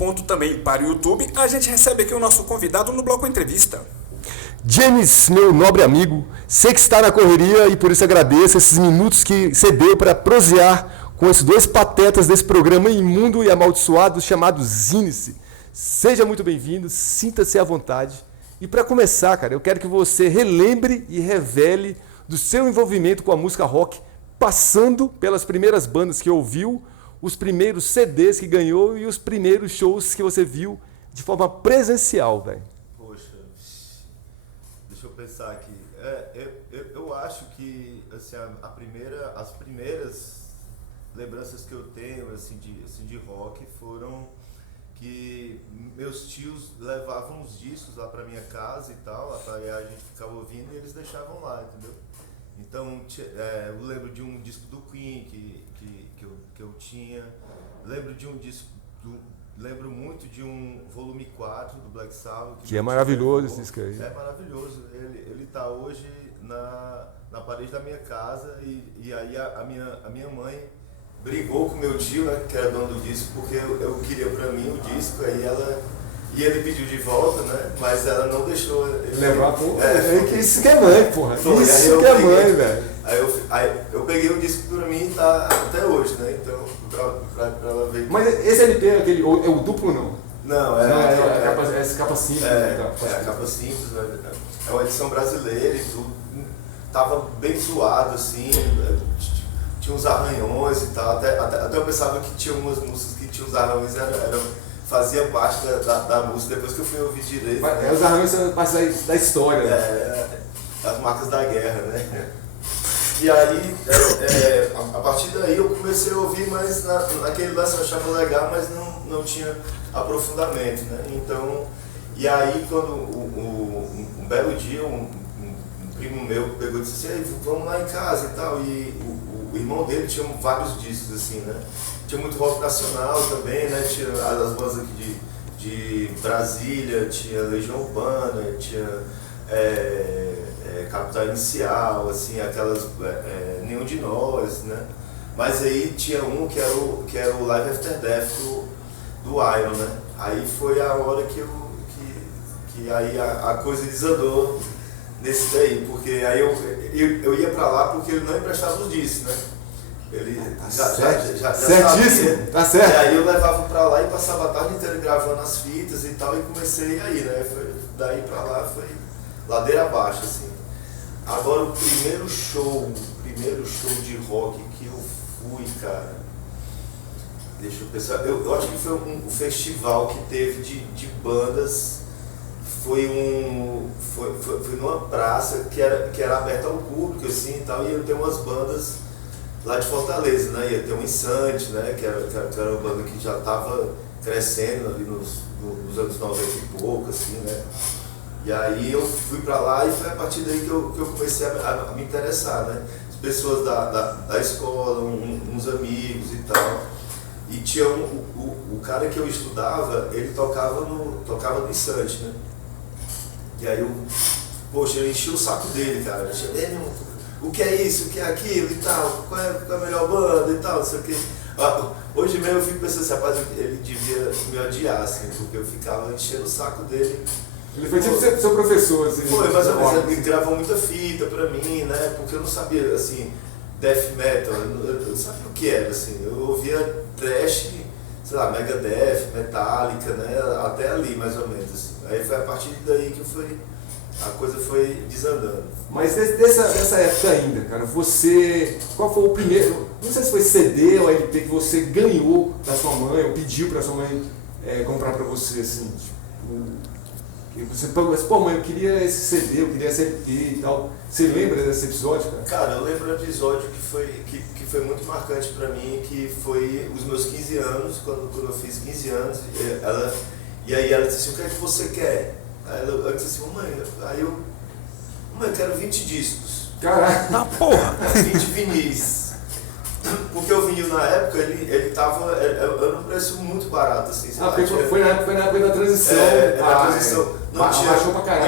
ponto também para o YouTube, a gente recebe aqui o nosso convidado no Bloco Entrevista. James, meu nobre amigo, sei que está na correria e por isso agradeço esses minutos que cedeu para prosear com esses dois patetas desse programa imundo e amaldiçoado chamado Zinice. Seja muito bem-vindo, sinta-se à vontade. E para começar, cara, eu quero que você relembre e revele do seu envolvimento com a música rock, passando pelas primeiras bandas que ouviu, os primeiros CDs que ganhou e os primeiros shows que você viu de forma presencial, velho. Poxa, deixa eu pensar aqui. Eu acho que assim, as primeiras lembranças que eu tenho assim, de rock foram que meus tios levavam os discos lá pra minha casa e tal, aí a gente ficava ouvindo e eles deixavam lá, entendeu? Então, eu lembro de um disco do Queen que eu tinha, lembro muito de um volume 4 do Black Sabbath. Que é maravilhoso esse disco aí. É maravilhoso, ele tá hoje na parede da minha casa e aí a minha mãe brigou com meu tio, né, que era dono do disco, porque eu queria pra mim o disco, e ele pediu de volta, né, mas ela não deixou ele levar, pô. Isso que é mãe, porra. Isso que é mãe, velho. Aí eu peguei o disco pra mim e tá até hoje, né, então, pra ela ver. Mas esse LP é aquele, é o duplo não? Não, essa capa simples. A capa simples, né, é uma edição brasileira e tudo, tava bem zoado, assim, tinha uns arranhões e tal, até eu pensava que tinha umas músicas que tinham uns arranhões, fazia parte da música, depois que eu fui ouvir direito. Né? Os arranhões são parte da história. As marcas da guerra, né? E aí, a partir daí eu comecei a ouvir, mas naquele lance eu achava legal, mas não tinha aprofundamento, né? Então, e aí quando um belo dia, um primo meu pegou e disse assim, vamos lá em casa e tal, e o irmão dele tinha vários discos assim, né? Tinha muito rock nacional também, né? Tinha as bandas aqui de Brasília, tinha Legião Urbana, tinha Capital Inicial, assim, aquelas Nenhum de Nós, né? Mas aí tinha um que era o Live After Death do Iron, né? Aí foi a hora que aí a coisa desandou nesse daí, porque aí eu ia pra lá porque ele não emprestava os discos, né? Ele já certíssimo, sabia. Tá certo. E aí eu levava pra lá e passava a tarde inteira gravando as fitas e tal, e comecei aí, né? Daí pra lá foi ladeira abaixo, assim. Agora o primeiro show de rock que eu fui, cara, deixa eu pensar, eu acho que foi um festival que teve de bandas. Foi numa praça que era aberta ao público, assim, e tal, e eu tenho umas bandas lá de Fortaleza, né, ia ter um Insante, né, que era uma banda que já estava crescendo ali nos anos 90 e pouco, assim, né, e aí eu fui pra lá e foi a partir daí que eu comecei a me interessar, né, as pessoas da escola, uns amigos e tal, e tinha o cara que eu estudava, ele tocava no Insante, né. E aí eu enchi o saco dele, cara. Eu cheguei, o que é isso, o que é aquilo e tal, qual é a melhor banda e tal, não sei o que. Hoje mesmo eu fico pensando assim, rapaz, ele devia me odiar, assim, porque eu ficava enchendo o saco dele. Ele foi tipo seu professor, assim. Foi, mais ou menos, ele gravou muita fita pra mim, né, porque eu não sabia, assim, death metal, eu não sabia o que era, assim, eu ouvia thrash, sei lá, Megadeth, Metallica, né, até ali mais ou menos, assim. Aí foi a partir daí que a coisa foi desandando. Mas dessa época ainda, cara, qual foi o primeiro, não sei se foi CD ou LP que você ganhou da sua mãe, ou pediu pra sua mãe comprar pra você, assim, tipo, que você pagou assim, pô mãe, eu queria esse CD, eu queria esse LP e tal. Você lembra desse episódio, cara? Cara, eu lembro do episódio que foi muito marcante pra mim, que foi os meus 15 anos, quando eu fiz 15 anos, e aí ela disse assim, o que é que você quer? Aí ela disse assim, mãe, eu quero 20 discos. Caraca! Na porra! 20 vinis. Porque o vinil na época, ele tava, era um preço muito barato, assim. Foi na época da transição. Na transição. Não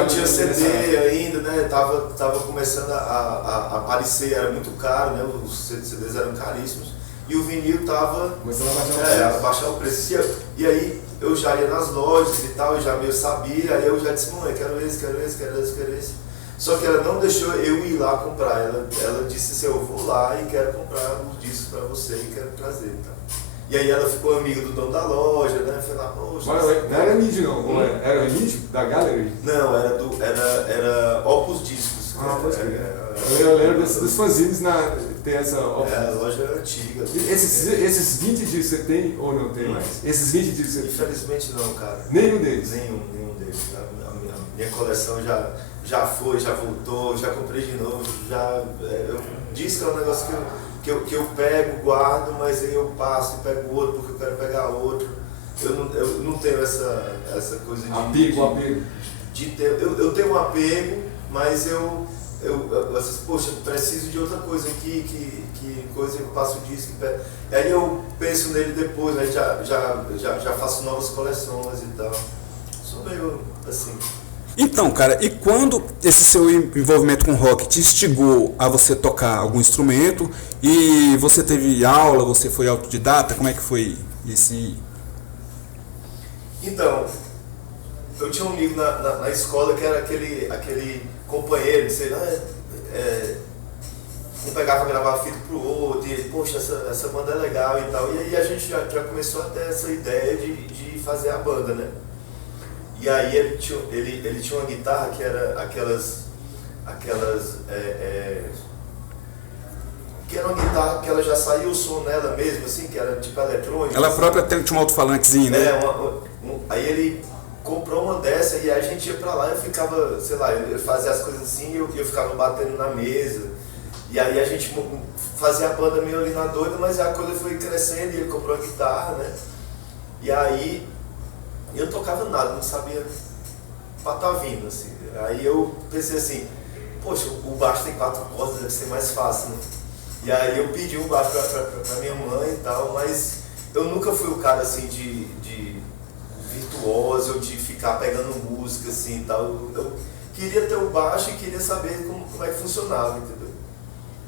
tinha CD nessa... ainda, né? Tava começando a aparecer, era muito caro, né? Os CDs eram caríssimos. e o vinil tava... Começando a baixar o preço. Baixar o preço. E aí eu já ia nas lojas e tal, eu já meio sabia, aí eu já disse, mãe, quero esse. Só que ela não deixou eu ir lá comprar, ela disse assim, eu vou lá e quero comprar os discos pra você e quero trazer, tá? E aí ela ficou amiga do dono da loja, né? Foi lá, poxa... Não era Mídia não, era Mídia da Gallery? Não, era Opus Discos. Pode crer. Eu lembro dos fanzines tem essa Opus. A loja era antiga. Esses 20 discos você tem ou não tem mais? Esses 20 discos você tem? Infelizmente não, cara. Nenhum deles? Nenhum deles. A minha coleção já foi, já voltou, já comprei de novo, disco é um negócio que eu pego, guardo, mas aí eu passo e pego outro porque eu quero pegar outro. Eu não tenho essa coisa de... Apego. Eu tenho um apego, mas poxa, preciso de outra coisa aqui, que coisa eu passo o disco e pego. Aí eu penso nele depois, aí já faço novas coleções e tal. Sou meio assim... Então, cara, e quando esse seu envolvimento com rock te instigou a você tocar algum instrumento e você teve aula, você foi autodidata, como é que foi esse... Então, eu tinha um amigo na escola que era aquele companheiro, sei lá, um pegava e gravava fita pro outro, e poxa, essa banda é legal e tal, e aí a gente já começou a ter essa ideia de fazer a banda, né? E aí ele tinha uma guitarra que era aquelas que era uma guitarra que ela já saía o som nela mesmo, assim, que era tipo eletrônica. Ela própria tinha um alto-falantezinho, né? Aí ele comprou uma dessa e aí a gente ia pra lá e eu ficava, sei lá, eu fazia as coisas assim e eu ficava batendo na mesa. E aí a gente fazia a banda meio ali na doida, mas a coisa foi crescendo e ele comprou a guitarra, né? E aí eu não tocava nada, não sabia patavindo, assim. Aí eu pensei assim, poxa, o baixo tem 4 cordas, deve ser mais fácil, né? E aí eu pedi um baixo pra minha mãe e tal, mas eu nunca fui o cara assim de virtuoso, ou de ficar pegando música assim e tal. Eu queria ter o baixo e queria saber como é que funcionava, entendeu?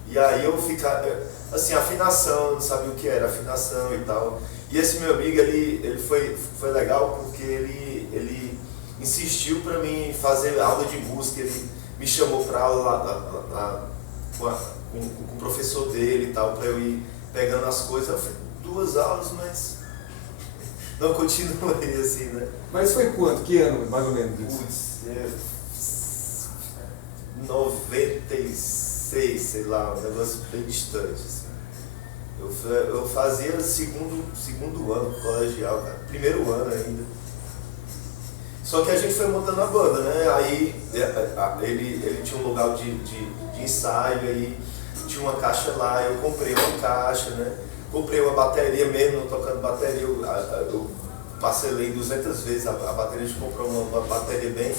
E aí eu ficava, assim, afinação, eu não sabia o que era afinação e tal. E esse meu amigo, ele foi legal porque ele insistiu para mim fazer aula de música, ele me chamou para aula lá com o professor dele e tal, para eu ir pegando as coisas. Eu fiz 2 aulas, mas não continuei assim, né? Mas foi quanto? Que ano, mais ou menos? Putz, 96, sei lá, um negócio bem distante, assim. Eu fazia segundo ano colegial, cara, primeiro ano ainda. Só que a gente foi montando a banda, né? Aí ele tinha um lugar de ensaio, aí tinha uma caixa lá, eu comprei uma caixa, né? Comprei uma bateria mesmo, tocando bateria, eu parcelei 200 vezes a bateria, a gente comprou uma bateria bem.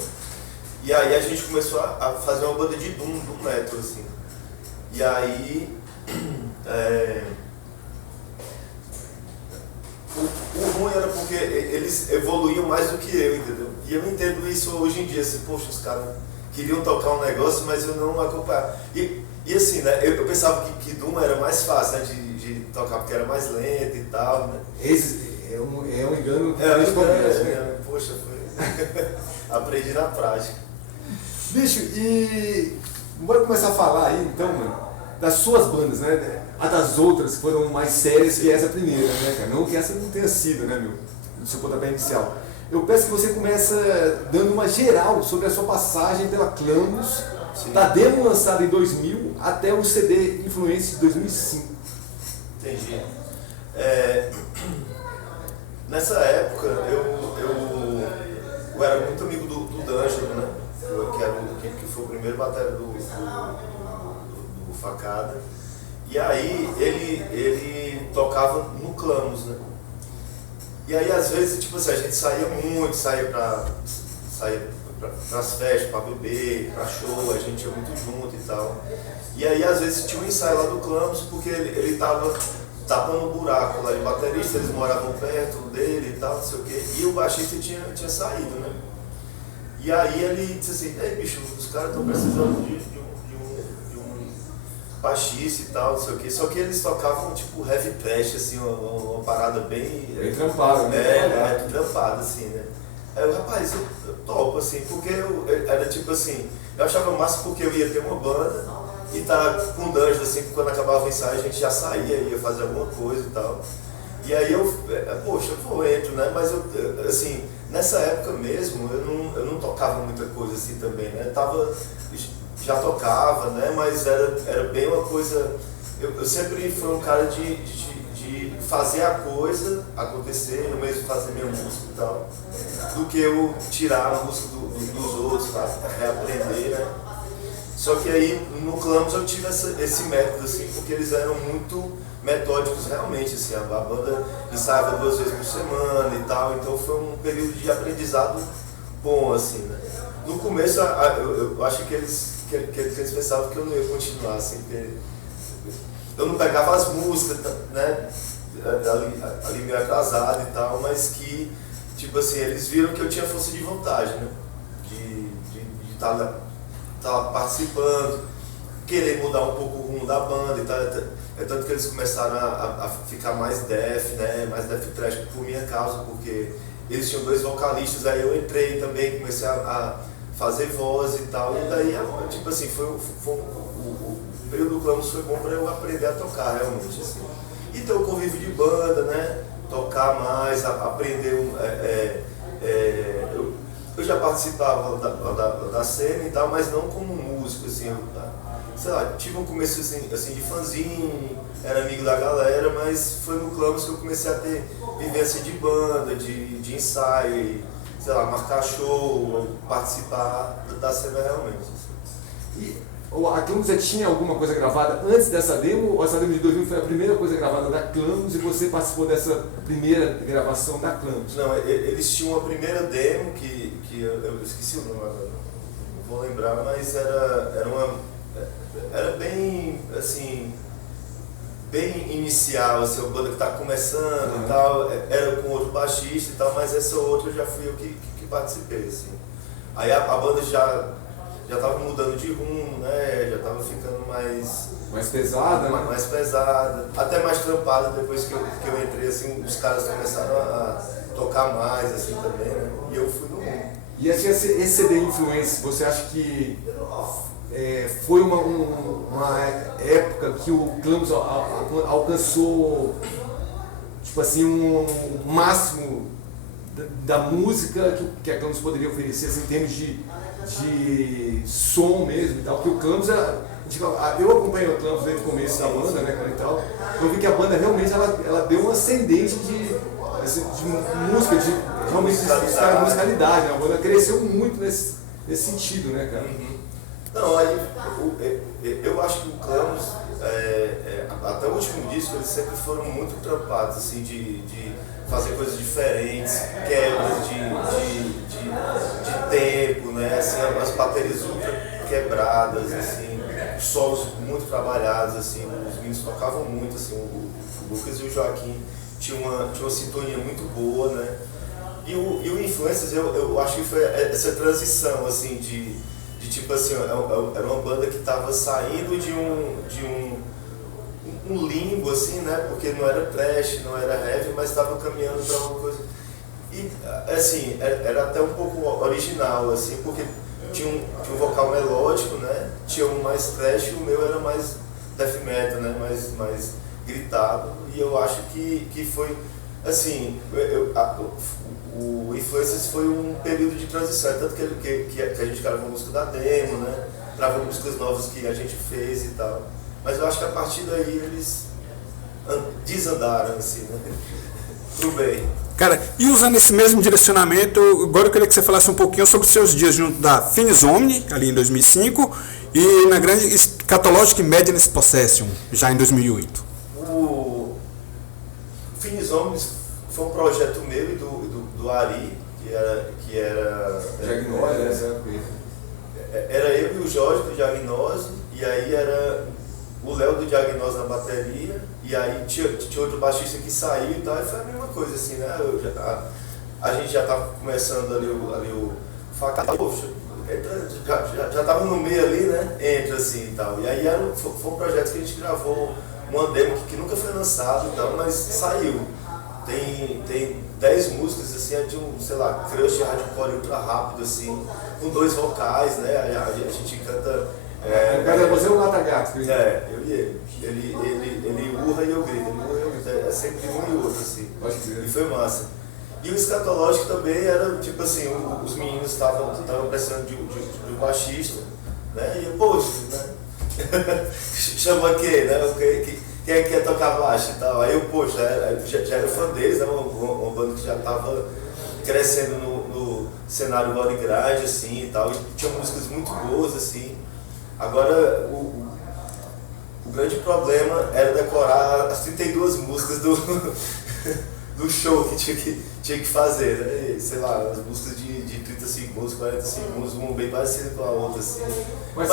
E aí a gente começou a fazer uma banda de doom metal, assim. E aí... O ruim era porque eles evoluíam mais do que eu, entendeu? E eu entendo isso hoje em dia, assim, poxa, os caras queriam tocar um negócio, mas eu não acompanhava. E assim, né, eu pensava que Doom era mais fácil, né, de tocar porque era mais lento e tal, né? Esse é um engano de começo, né? Poxa, foi... aprendi na prática. Bicho, e bora começar a falar aí, então, mano, das suas bandas, né? A das outras que foram mais sérias que essa primeira, né, cara? Não que essa não tenha sido, né, meu? Do seu pontapé inicial. Eu peço que você começa dando uma geral sobre a sua passagem pela Clammus, da demo lançada em 2000 até o CD Influência de 2005. Entendi. Nessa época, eu era muito amigo do D'Angelo, né? Que foi o primeiro bateria do Facada. E aí ele tocava no Clammus, né? E aí às vezes, tipo assim, a gente saía pras festas, pra beber, pra show, a gente ia muito junto e tal. E aí às vezes tinha um ensaio lá do Clammus, porque ele tava tapando um buraco lá de baterista, eles moravam perto dele e tal, não sei o quê. E o baixista tinha saído, né? E aí ele disse assim, ei bicho, os caras estão precisando de um baixista e tal, não sei o que. Só que eles tocavam tipo heavy thrash, assim, uma parada bem... Bem trampado, né? Trampado, assim, né? Aí eu, rapaz, eu topo, assim, porque era tipo assim, eu achava massa porque eu ia ter uma banda e tá com Dungeon, assim, quando acabava o ensaio a gente já saía, ia fazer alguma coisa e tal. E aí poxa, eu entro, né? Mas assim, nessa época mesmo, eu não tocava muita coisa assim também, né? Já tocava, né? Mas era bem uma coisa... Eu sempre fui um cara de fazer a coisa acontecer, eu mesmo fazer minha música e tal, do que eu tirar a música dos outros, pra reaprender, né? Só que aí no Clamus eu tive esse método, assim, porque eles eram muito metódicos realmente, assim, a banda ensaiava 2 vezes por semana e tal, então foi um período de aprendizado bom, assim, né? No começo eu acho que eles pensavam que eu não ia continuar, assim, porque eu não pegava as músicas, né, ali meio atrasado e tal, mas que, tipo assim, eles viram que eu tinha força de vontade, né, de estar participando, querer mudar um pouco o rumo da banda e tal. É tanto que eles começaram a ficar mais death, né, mais death thrash por minha causa, porque eles tinham 2 vocalistas, aí eu entrei também, comecei a fazer voz e tal, e daí, tipo assim, o período do Clamus foi bom para eu aprender a tocar realmente, assim. E ter o convívio de banda, né, tocar mais, aprender, eu já participava da cena e tal, mas não como músico, assim, sei lá, tive um começo assim de fanzinho, era amigo da galera, mas foi no Clamus que eu comecei a ter vivência de banda, de ensaio, e, sei lá, marcar show, participar da cena realmente. Assim. E a Clamus já tinha alguma coisa gravada antes dessa demo? Ou essa demo de 2000 foi a primeira coisa gravada da Clamus e você participou dessa primeira gravação da Clamus? Não, eles tinham uma primeira demo que eu esqueci o nome agora, não vou lembrar, mas era bem, assim, bem inicial, assim, a banda que está começando e tal, era com outro baixista e tal, mas essa outra já fui eu que participei, assim. Aí a banda já estava mudando de rumo, né, já estava ficando mais pesada, né? Mais pesada, até mais trampada depois que eu entrei, assim, os caras começaram a tocar mais, assim, também, né, e eu fui no rumo. E esse CD Influence, você acha que foi uma época que o Clamus alcançou, tipo assim, um máximo da música que a Clamus poderia oferecer, assim, em termos de som mesmo e tal, porque o Clamus eu acompanhei o Clamus desde o começo da banda, né, cara, e tal, eu vi que a banda realmente ela deu um ascendente de música, realmente de musicalidade, né? A banda cresceu muito nesse sentido, né, cara? Uhum. Não, aí eu acho que o Clamus, até o último disco, eles sempre foram muito trampados, assim, de fazer coisas diferentes, quebras de tempo, né, assim, as baterias ultra quebradas, assim, solos muito trabalhados, assim, os meninos tocavam muito, assim, o Lucas e o Joaquim tinha uma sintonia muito boa, né, e o Influencers, eu acho que foi essa transição, assim, de tipo assim, era uma banda que estava saindo de um limbo, assim, né, porque não era thrash, não era heavy, mas estava caminhando para uma coisa, e assim, era até um pouco original, assim, porque tinha um vocal melódico, né, tinha um mais thrash e o meu era mais death metal, né, mais gritado, e eu acho que foi, assim, o Influencers foi um período de transição, tanto que a gente gravou música da demo, né, gravou músicas novas que a gente fez e tal, mas eu acho que a partir daí eles desandaram, assim, né, pro bem. Cara, e usando esse mesmo direcionamento, agora eu queria que você falasse um pouquinho sobre os seus dias junto da Finis Omni, ali em 2005, e na grande Scatologic Madness Possession, já em 2008. O Finis Omni foi um projeto meu e do Ari, que era era eu e o Jorge do Diagnose, e aí era o Léo do Diagnose na bateria, e aí tinha outro baixista que saiu e tal, e foi a mesma coisa, assim, né? A gente já estava começando ali o faca, poxa, já tava no meio ali, né? Entra assim e tal. E aí foi um projeto que a gente gravou uma demo que nunca foi lançado e tal, mas saiu. Tem 10 músicas, assim, é de um, sei lá, crush hardcore ultra rápido, assim, com 2 vocais, né? A gente canta. Cada você é um lata-gato. Eu e ele. Ele urra e eu grito. Ele urra e eu grito. É sempre um e outro, assim. E foi massa. E o escatológico também era, tipo assim, os meninos estavam precisando de um baixista, né? E, poxa, né? Chama quem, né? Quem é que quer tocar baixo e tal? Aí eu, poxa, já era fã deles, né? Uma banda que já estava crescendo no cenário body grind, assim, e tal. E tinha músicas muito boas, assim. Agora, o grande problema era decorar as 32 músicas do show que tinha que fazer, né? Sei lá, as músicas de 30 segundos, 40 segundos, uma bem parecida com a outra, assim. Mas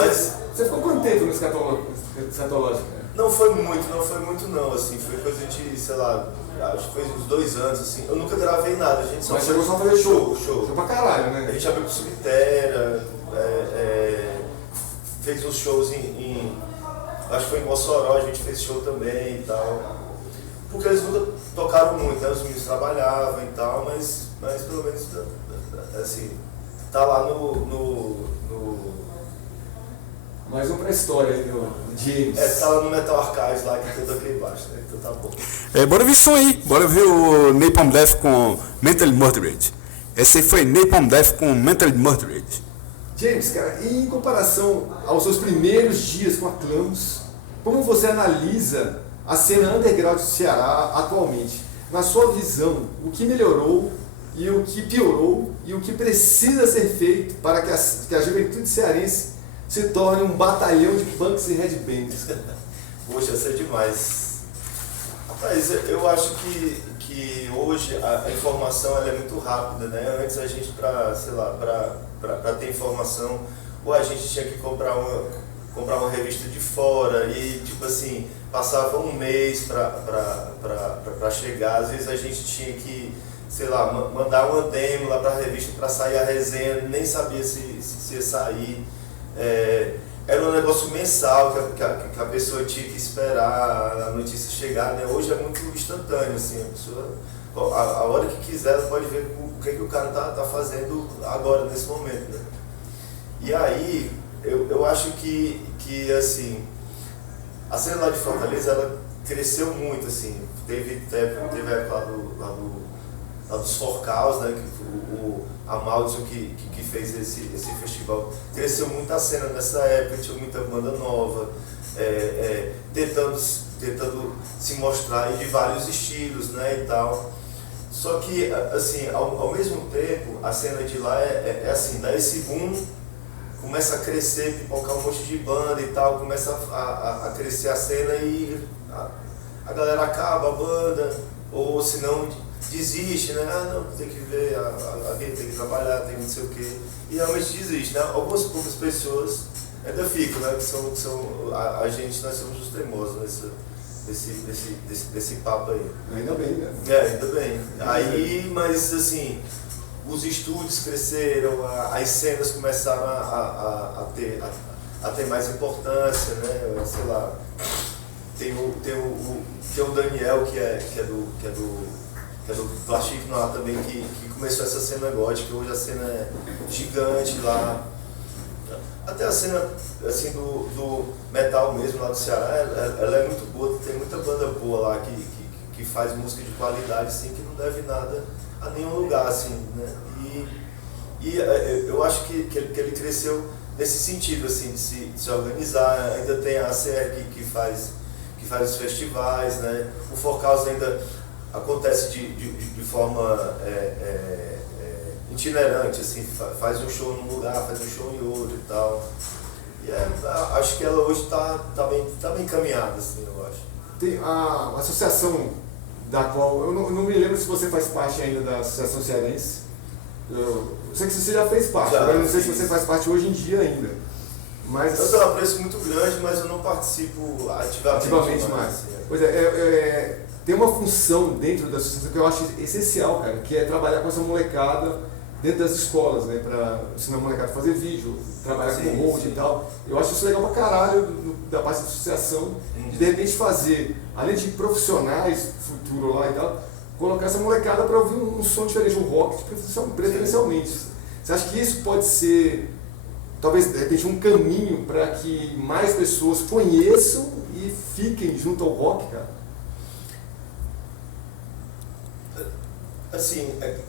você ficou quanto tempo no escatológico? Não foi muito não, assim, foi coisa de, sei lá, acho que foi uns 2 anos, assim. Eu nunca gravei nada, a gente só... Mas chegou só a fazer show. Show Pra caralho, né? A gente abriu pro Subterra, fez uns shows acho que foi em Mossoró, a gente fez show também e tal. Porque eles nunca tocaram muito, né? Os meninos trabalhavam e tal, mas pelo menos, assim, tá lá no Mais um pra história aí do James. Tá lá no Metal Archives lá que eu toquei baixo, né? Então tá bom. Bora ver som aí. Bora ver o Napalm Death com Mentally Murdered. Esse aí foi Napalm Death com Mentally Murdered. James, cara, e em comparação aos seus primeiros dias com a Clamus, como você analisa a cena underground do Ceará atualmente? Na sua visão, o que melhorou e o que piorou e o que precisa ser feito para que a juventude cearense se torne um batalhão de punks e headbangers? Poxa, isso é demais. Rapaz, eu acho que hoje a informação ela é muito rápida, né? Antes a gente, para ter informação, ou a gente tinha que comprar uma revista de fora e, tipo assim, passava um mês para chegar. Às vezes a gente tinha que, sei lá, mandar uma demo lá para a revista para sair a resenha, nem sabia se ia sair. Era um negócio mensal que a pessoa tinha que esperar a notícia chegar, né? Hoje é muito instantâneo, assim, a pessoa, a hora que quiser, ela pode ver o que o cara tá fazendo agora, nesse momento, né? E aí, eu acho que assim, a cena lá de Fortaleza, ela cresceu muito, assim, teve a época lá dos Forcaus, né, a Maldição que fez esse festival, cresceu muito a cena nessa época, tinha muita banda nova, tentando se mostrar de vários estilos, né, e tal. Só que, assim, ao mesmo tempo, a cena de lá é assim, dá esse boom, começa a crescer, pipocar um monte de banda e tal, começa a crescer a cena e a galera acaba a banda, ou se não desiste, né? Não, tem que ver, alguém tem que trabalhar, tem não sei o quê. E realmente desiste, né? Algumas poucas pessoas ainda ficam, né? Que são a gente, nós somos os teimosos desse papo aí. Ainda bem, né? Ainda bem. Aí, mas assim, os estúdios cresceram, as cenas começaram a ter mais importância, né? Sei lá, tem o Daniel que é do Plastic Noir também, que começou essa cena gótica, hoje a cena é gigante lá. Até a cena assim, do metal mesmo lá do Ceará, ela é muito boa, tem muita banda boa lá que faz música de qualidade, assim, que não deve nada a nenhum lugar, assim, né? E eu acho que ele cresceu nesse sentido, assim, de se organizar. Ainda tem a ACR que faz os festivais, né? O Forcaus ainda acontece de forma itinerante, assim, faz um show num lugar, faz um show em outro e tal. E acho que ela hoje tá bem encaminhada, assim, eu acho. Tem a associação da qual, eu não me lembro se você faz parte ainda da Associação Cearense. Eu sei que você já fez parte, mas não sei se você faz parte hoje em dia ainda. Mas eu tenho um apreço muito grande, mas eu não participo ativamente mais. Pois tem uma função dentro da associação que eu acho essencial, cara, que é trabalhar com essa molecada dentro das escolas, né, para ensinar a molecada a fazer vídeo, trabalhar com hold e tal. Eu acho isso legal pra caralho da parte da associação, de repente fazer, além de profissionais futuro lá e tal, colocar essa molecada para ouvir um som diferente, um rock, preferencialmente. Você acha que isso pode ser, talvez, de repente, um caminho para que mais pessoas conheçam e fiquem junto ao rock, cara? Assim, é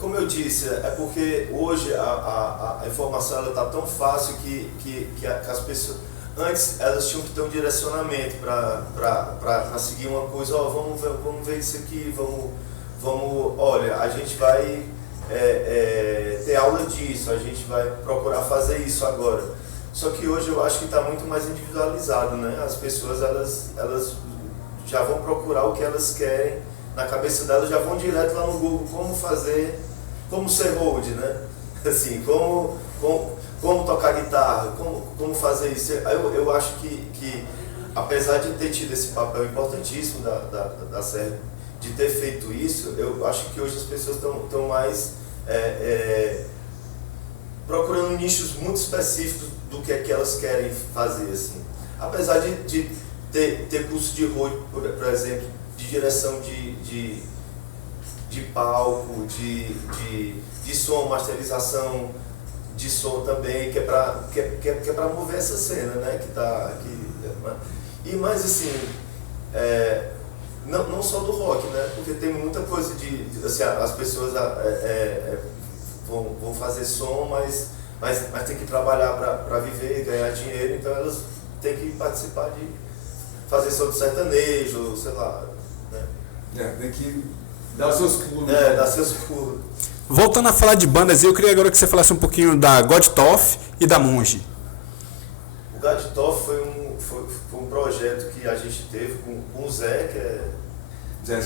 como eu disse, é porque hoje a informação está tão fácil que as pessoas, antes elas tinham que ter um direcionamento para seguir uma coisa, vamos ver isso aqui, olha, a gente vai ter aula disso, a gente vai procurar fazer isso agora. Só que hoje eu acho que está muito mais individualizado, né? As pessoas elas já vão procurar o que elas querem, na cabeça delas já vão direto lá no Google como ser hold, né? Assim, como tocar guitarra, como fazer isso. Eu acho que apesar de ter tido esse papel importantíssimo da série, de ter feito isso, eu acho que hoje as pessoas estão mais procurando nichos muito específicos do que é que elas querem fazer, assim. Apesar de ter curso de hold, por exemplo, de direção de palco, de som, masterização de som também, que é para mover essa cena, né? Mas assim, não só do rock, né? Porque tem muita coisa assim, as pessoas vão fazer som, mas tem que trabalhar para viver, ganhar dinheiro, então elas têm que participar de fazer som de sertanejo, sei lá, né? Tem que dar os seus pulos. Dar seus pulos. Voltando a falar de bandas, eu queria agora que você falasse um pouquinho da Godtoff e da Monge. O Godtoff foi um projeto que a gente teve com o Zé, que é... Zé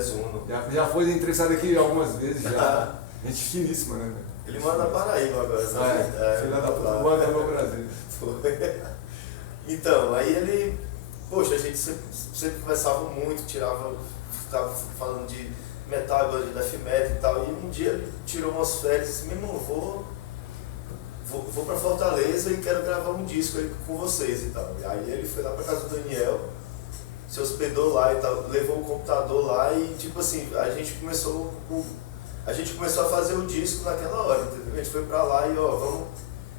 Zuno. Já foi entrevistado aqui algumas vezes, já. Gente finíssima, né? Ele mora na Paraíba agora, sabe? Filha da puta, mora no Brasil. Foi. Então, aí ele... Poxa, a gente sempre conversava muito, ficava falando de metal, de death metal e tal. E um dia ele tirou umas férias e disse, meu irmão, vou pra Fortaleza e quero gravar um disco aí com vocês e tal. E aí ele foi lá pra casa do Daniel, se hospedou lá e tal, levou o computador lá e tipo assim, a gente começou a fazer o disco naquela hora, entendeu? A gente foi pra lá e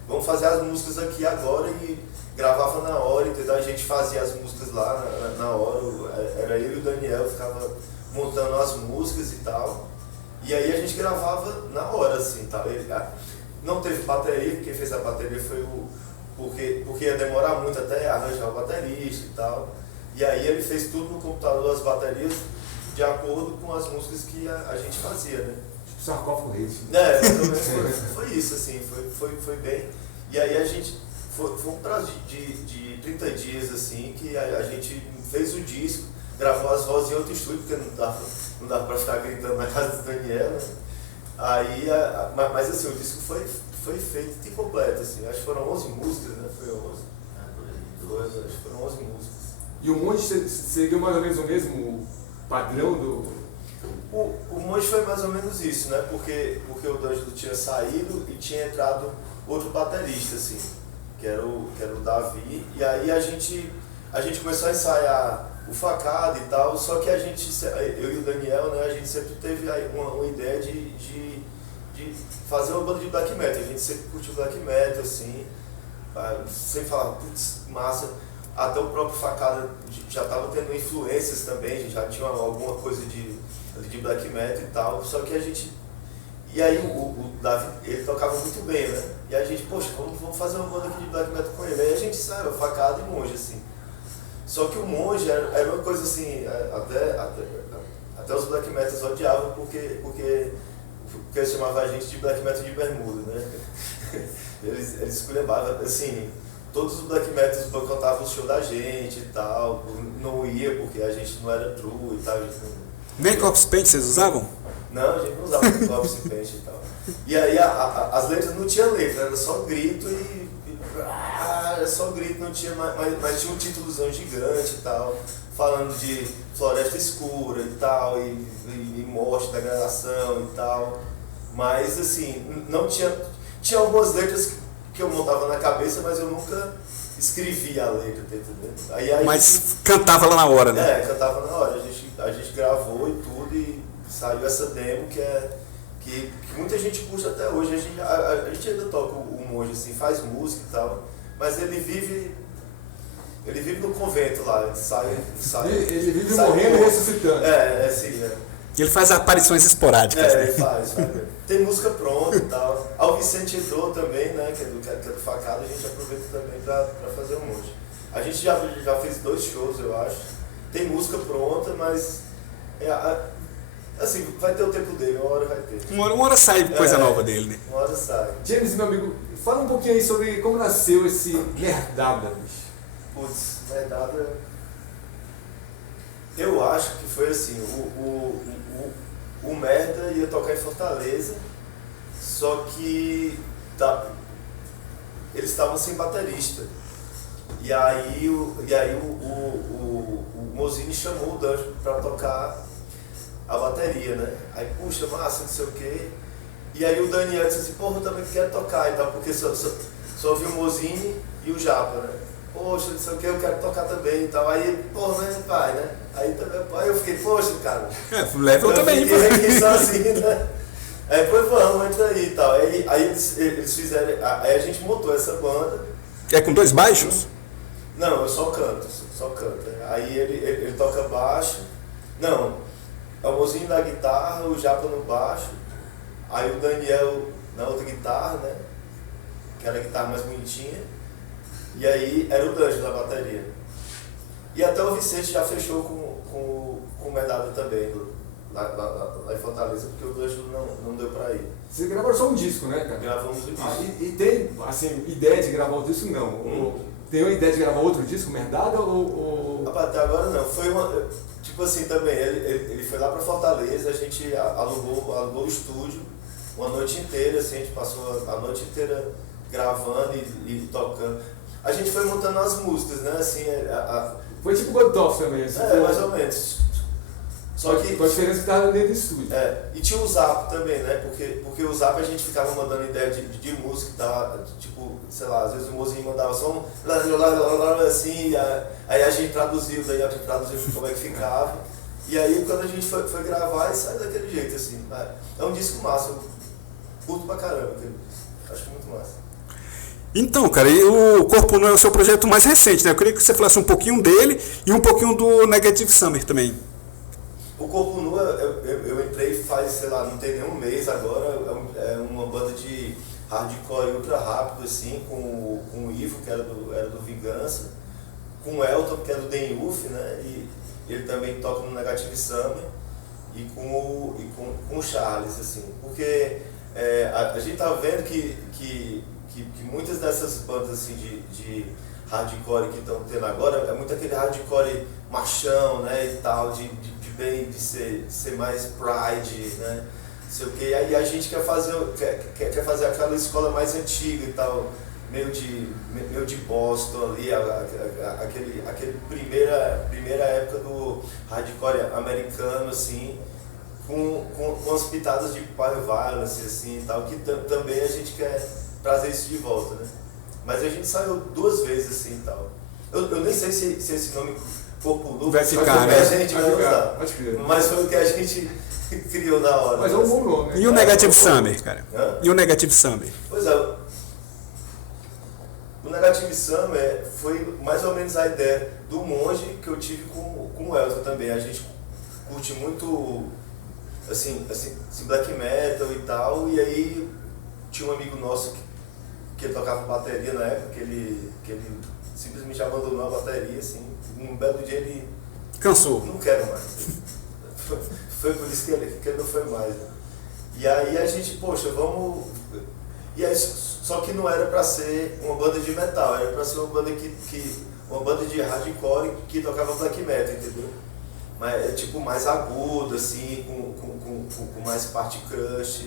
vamos fazer as músicas aqui agora e gravava na hora, entendeu? A gente fazia as músicas lá na hora, era eu e o Daniel, ficava montando as músicas e tal. E aí a gente gravava na hora, assim, tá? Não teve bateria, quem fez a bateria foi porque ia demorar muito até arranjar o baterista e tal. E aí ele fez tudo no computador, as baterias, de acordo com as músicas que a gente fazia, né? Tipo sarcófago rei. Mais ou menos foi isso, assim, foi bem. E aí a gente, foi um prazo de 30 dias, assim, que a gente fez o disco, gravou as vozes em outro estúdio, porque não dava pra ficar gritando na casa do Daniel, né? Aí, mas assim, o disco foi feito de completo, assim, acho que foram 11 músicas, né? Foi 11? Acho que foram 11 músicas. E o Monge seguiu mais ou menos o mesmo padrão do... O Monge foi mais ou menos isso, né? Porque o D'Angelo tinha saído e tinha entrado outro baterista, assim, que era o Davi, e aí a gente começou a ensaiar o Facada e tal, só que eu e o Daniel, né, a gente sempre teve uma ideia de fazer uma banda de black metal, a gente sempre curtiu black metal, assim, sempre falava, putz, massa, até o próprio Facada já estava tendo influências também, a gente já tinha alguma coisa de black metal e tal, só que a gente... E aí o Davi, ele tocava muito bem, né? E a gente, poxa, vamos fazer uma banda aqui de black metal com ele. Aí a gente saiu, Facada e Monge, assim. Só que o Monge era uma coisa assim, até os black metals odiavam porque eles chamavam a gente de black metal de bermuda, né? Eles esculhambavam, assim, todos os black metals boicotavam o show da gente e tal, não ia porque a gente não era true e tal. Nem Corpse Paint vocês usavam? Não, a gente não usava Corpse Paint e tal. E aí as letras não tinham letra, era só grito e era só grito, não tinha mas tinha um títulozão gigante e tal, falando de floresta escura e tal, e morte, degradação e tal. Mas assim, não tinha algumas letras que eu montava na cabeça, mas eu nunca escrevia a letra, tá entendendo? Aí Mas cantava lá na hora, né? Cantava na hora. A gente gravou e tudo e saiu essa demo que muita gente curte até hoje. A gente ainda toca o Monge, assim, faz música e tal, mas ele vive no convento lá, ele sai Ele vive morrendo e ressuscitando. Assim, Ele faz aparições esporádicas. ele faz. Tem música pronta e tal. Ao Vicente entrou também, né, que é do Facada, a gente aproveita também pra fazer um monte. A gente já fez 2 shows, eu acho. Tem música pronta, mas assim, vai ter o tempo dele, uma hora vai ter. Uma hora sai coisa nova dele, né? Uma hora sai. James, meu amigo, fala um pouquinho aí sobre como nasceu esse Merdada, bicho. Putz, Merdada. Eu acho que foi assim, o Merda ia tocar em Fortaleza, só que eles estavam sem baterista. E aí o Mozini chamou o Danjo para tocar a bateria, né? Aí, puxa, massa, não sei o quê. E aí o Daniel disse assim, porra, eu também quero tocar e tal, porque só vi o Mozini e o Japa, né? Poxa, não sei o que, eu quero tocar também e tal. Aí, porra, né, pai, né? Aí eu fiquei, poxa, cara. Leva eu também. Fiquei aqui sozinho, né? Aí, pois vamos, entra aí e tal. Aí eles fizeram, aí a gente montou essa banda. É com 2 baixos? Não, eu só canto. Aí ele toca baixo. Não, é o Mozinho na guitarra, o Japa no baixo. Aí o Daniel na outra guitarra, né? Que era a guitarra mais bonitinha. E aí era o Danjo na bateria. E até o Vicente já fechou com o Merdada também, lá em Fortaleza, porque o Danjo não deu pra ir. Vocês gravaram só um disco, né, cara? Gravamos o disco. E tem, assim, ideia de gravar outro disco? Não. Tem uma ideia de gravar outro disco, Merdada, ou... Rapaz, até agora não. Foi uma... Tipo assim, também, ele foi lá pra Fortaleza, a gente alugou o estúdio uma noite inteira, assim, a gente passou a noite inteira gravando e tocando. A gente foi montando as músicas, né, assim... Foi tipo Godtoff também, assim. Mais ou menos. Só que... Com a diferença que estava dentro do estúdio. E tinha o Zap também, né, porque o Zap a gente ficava mandando ideia de música, tá? Tipo, sei lá, às vezes o Mozinho mandava só um... assim, aí a gente traduziu, daí a gente traduziu como é que ficava. E aí quando a gente foi gravar, saiu daquele jeito, assim. É um disco massa, eu curto pra caramba, acho muito massa. Então, cara, e o Corpo Nu é o seu projeto mais recente, né? Eu queria que você falasse um pouquinho dele e um pouquinho do Negative Summer também. O Corpo Nu, eu entrei faz, sei lá, não tem nem um mês agora, é uma banda de hardcore ultra rápido, assim, com o Ivo, que era do Vingança, com o Elton, que é do Den Youth, né? E ele também toca no Negative Summer, e com o Charles, assim, porque a gente tá vendo que muitas dessas bandas assim, de hardcore que estão tendo agora, é muito aquele hardcore machão, né, e tal, de ser mais pride, né, não sei o que. Aí a gente quer fazer aquela escola mais antiga e tal, meio de Boston ali, aquele primeira época do hardcore americano, assim, com as pitadas de power violence, assim, e tal, que também a gente quer trazer isso de volta, né? Mas a gente saiu 2 vezes, assim, e tal. Eu nem sei se esse nome Corpo Nu vai ficar, né? A gente vai usar. Pode mas foi o que a gente criou na hora. Mas é um bom nome. E o Negative Summer, cara? E o Negative Summer? Pois é. O Negative Summer foi mais ou menos a ideia do Monge que eu tive com o Elton também. A gente curte muito assim, black metal e tal, e aí tinha um amigo nosso que ele tocava bateria na época, que ele simplesmente abandonou a bateria, assim, um belo dia ele... Cansou. Não quero mais. Foi por isso que ele não foi mais, né? E aí a gente, poxa, vamos... E aí, só que não era pra ser uma banda de metal, era pra ser uma banda uma banda de hardcore que tocava black metal, entendeu? Mas é tipo mais agudo, assim, com mais parte crush,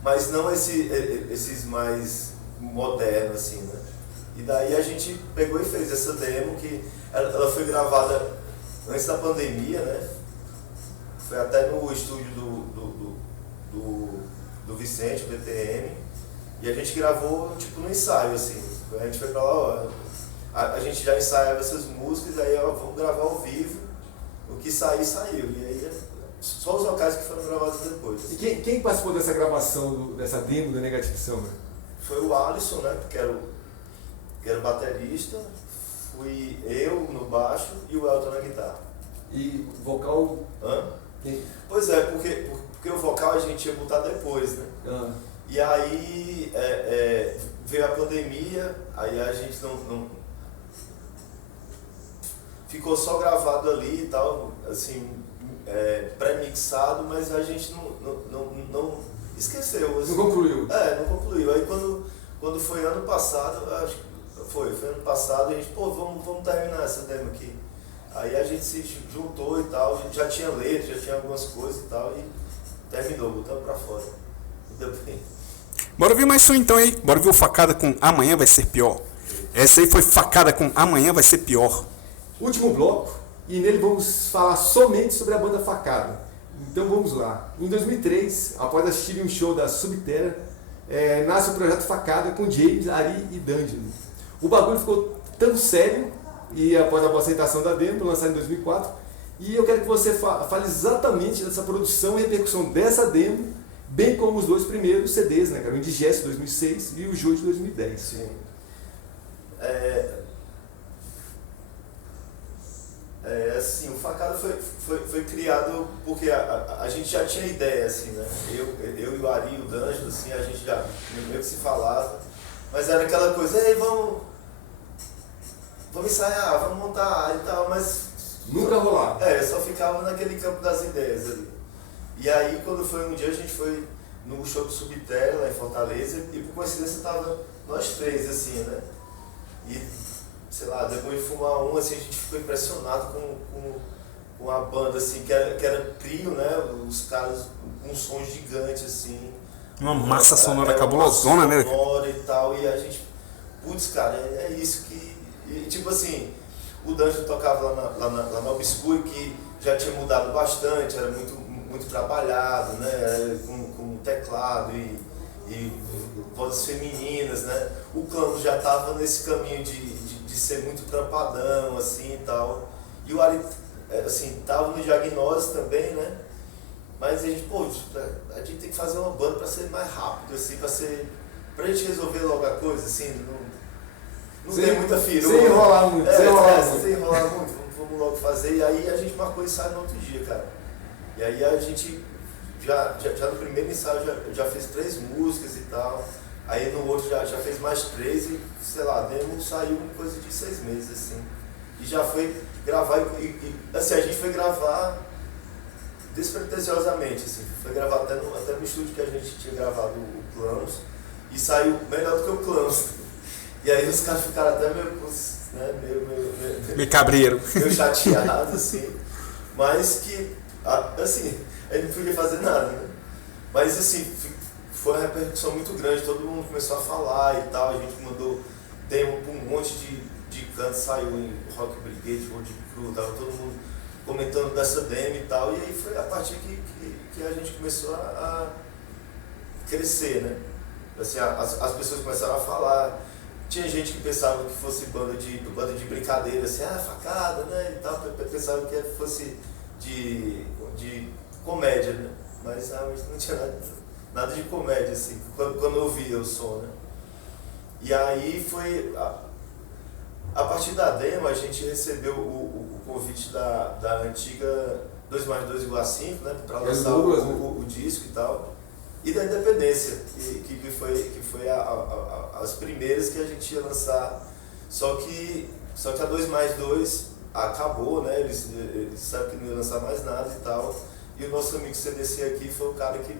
mas não esses mais modernos, assim, né? E daí a gente pegou e fez essa demo, que ela foi gravada antes da pandemia, né? Foi até no estúdio do Vicente, BTM, e a gente gravou tipo no ensaio, assim. A gente foi pra lá, ó, a gente já ensaiava essas músicas, aí ó, vamos gravar ao vivo, o que sair, saiu. E aí só os vocais que foram gravados depois. E quem participou dessa gravação, dessa demo da Negative Summer? Foi o Alisson, né, que era o baterista, fui eu no baixo e o Elton na guitarra. E vocal? Hã? Quem? Pois é, porque o vocal a gente ia botar depois, né? E aí veio a pandemia, aí a gente não ficou só gravado ali e tal, assim, pré-mixado, mas a gente não esqueceu. Assim. Não concluiu? Não concluiu. Aí quando foi ano passado, acho que foi ano passado, a gente, vamos terminar essa demo aqui. Aí a gente se juntou e tal, a gente já tinha letra, já tinha algumas coisas e tal, e terminou, botando pra fora. Deu bem. Bora ouvir mais som então aí. Bora ouvir o Facada com Amanhã Vai Ser Pior. Essa aí foi Facada com Amanhã Vai Ser Pior. Último bloco, e nele vamos falar somente sobre a banda Facada. Então vamos lá. Em 2003, após assistir um show da Subterra, nasce o projeto Facada com James, Ari e D'Angelo. O bagulho ficou tão sério, e após a aceitação da demo, lançada em 2004, e eu quero que você fale exatamente dessa produção e repercussão dessa demo, bem como os dois primeiros CDs, né, cara? O Indigesto de 2006 e o Joe de 2010. Sim. Assim, o Facada foi criado porque a gente já tinha ideia, assim, né? Eu e o Ari e o D'Angelo, assim, a gente já meio que se falava, mas era aquela coisa, ei, vamos ensaiar, vamos montar e tal, mas... Nunca rolava. Só ficava naquele campo das ideias ali. E aí, quando foi um dia, a gente foi no show do Subterra, lá em Fortaleza, e por coincidência tava nós três, assim, né? E, sei lá, depois de fumar assim, a gente ficou impressionado com a banda, assim, que era trio, né? Os caras com um som gigante, assim. Uma massa sonora cabulosona, né? Sonora e tal, e a gente, putz, cara, é isso que... E, tipo assim, o D'Angelo tocava lá na Obscure, que já tinha mudado bastante, era muito trabalhado, né? Com teclado e vozes femininas, né? O Clamo já estava nesse caminho de ser muito trampadão, assim, e tal. E o Ari, assim, tava no Diagnose também, né? Mas a gente, a gente tem que fazer uma banda para ser mais rápido, assim, pra gente resolver logo a coisa, assim, não tem muita firula. Sem enrolar muito, sem enrolar muito, vamos logo fazer. E aí a gente marcou ensaio no outro dia, cara. E aí a gente, já no primeiro ensaio, já fez 3 músicas e tal. Aí no outro já fez mais 3 e, sei lá, a demo saiu em coisa de 6 meses, assim. E já foi gravar, assim, a gente foi gravar despretensiosamente, assim. Foi gravar até no estúdio que a gente tinha gravado o Clanos. E saiu melhor do que o Clanos. E aí os caras ficaram até meio cabreiro. Meio chateados, assim. Mas que, assim, a gente não podia fazer nada, né? Mas, assim, foi uma repercussão muito grande, todo mundo começou a falar e tal, a gente mandou demo para um monte de cantos, saiu em Rock Brigade, World Crew, tava todo mundo comentando dessa demo e tal, e aí foi a partir que a gente começou a crescer, né? Assim, as pessoas começaram a falar, tinha gente que pensava que fosse banda de brincadeira, assim, Facada, né, e tal, pensava que fosse de comédia, né? Mas realmente não tinha nada de comédia, assim, quando eu ouvia o som, né? E aí foi, a partir da demo, a gente recebeu o convite da antiga 2+2 igual a 5, né, para lançar o disco e tal, e da Independência, que foi as primeiras que a gente ia lançar, só que a 2+2 acabou, né, eles sabem que não ia lançar mais nada e tal, e o nosso amigo CDC aqui foi o cara que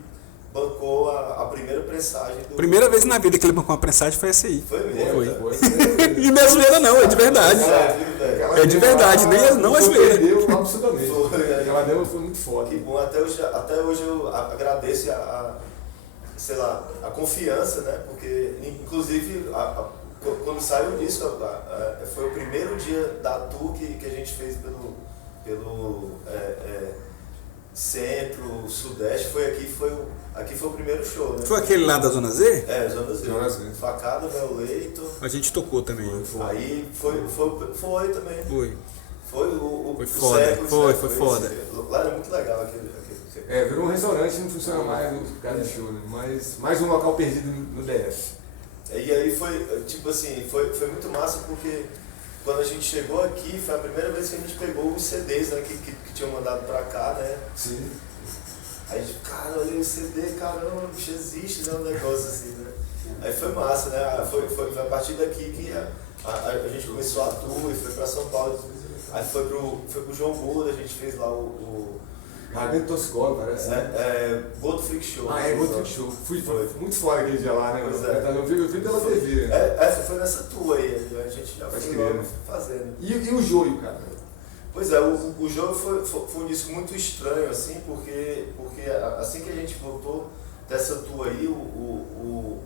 bancou a primeira prensagem. Primeira vez na vida que ele bancou uma prensagem foi essa aí. Foi mesmo? Foi. E não é zoeira não, é de verdade. É de verdade, não é zoeira. Deu absolutamente. Aquela demo foi muito foda. Que bom, até hoje eu agradeço sei lá, a confiança, né? Porque, inclusive, quando saiu o disco, foi o primeiro dia da tour que a gente fez pelo centro, sudeste, aqui foi o primeiro show, né? Foi aquele lá da Zona Z? É, Zona Z. Zona Z. Facada, Véu Leito. A gente tocou também. Aí foi também. Foi. Foi o foda. Seco, Foi esse. foda. Lá era muito legal aquele. Virou um restaurante, não funciona mais no casa de show, né? Mas mais um local perdido no DF. E aí foi, tipo assim, foi muito massa porque quando a gente chegou aqui, foi a primeira vez que a gente pegou os CDs, né, que tinham mandado pra cá, né? Sim. Aí a gente, cara, olha o CD, caramba, bicho, existe, né, um negócio assim, né? Aí foi massa, né? Foi a partir daqui que a gente começou a tour e foi pra São Paulo. Aí foi pro João Buda, a gente fez lá o Dentro do Toscolo, parece. Gold Freak Show. Gold Freak Show. Fui muito fora aquele dia lá, né? Pois é. Eu vi pela TV. Foi nessa tour aí, a gente já foi logo fazendo. E o Joio, cara? Pois é, o jogo foi um disco muito estranho, assim, porque assim que a gente voltou dessa tour aí, o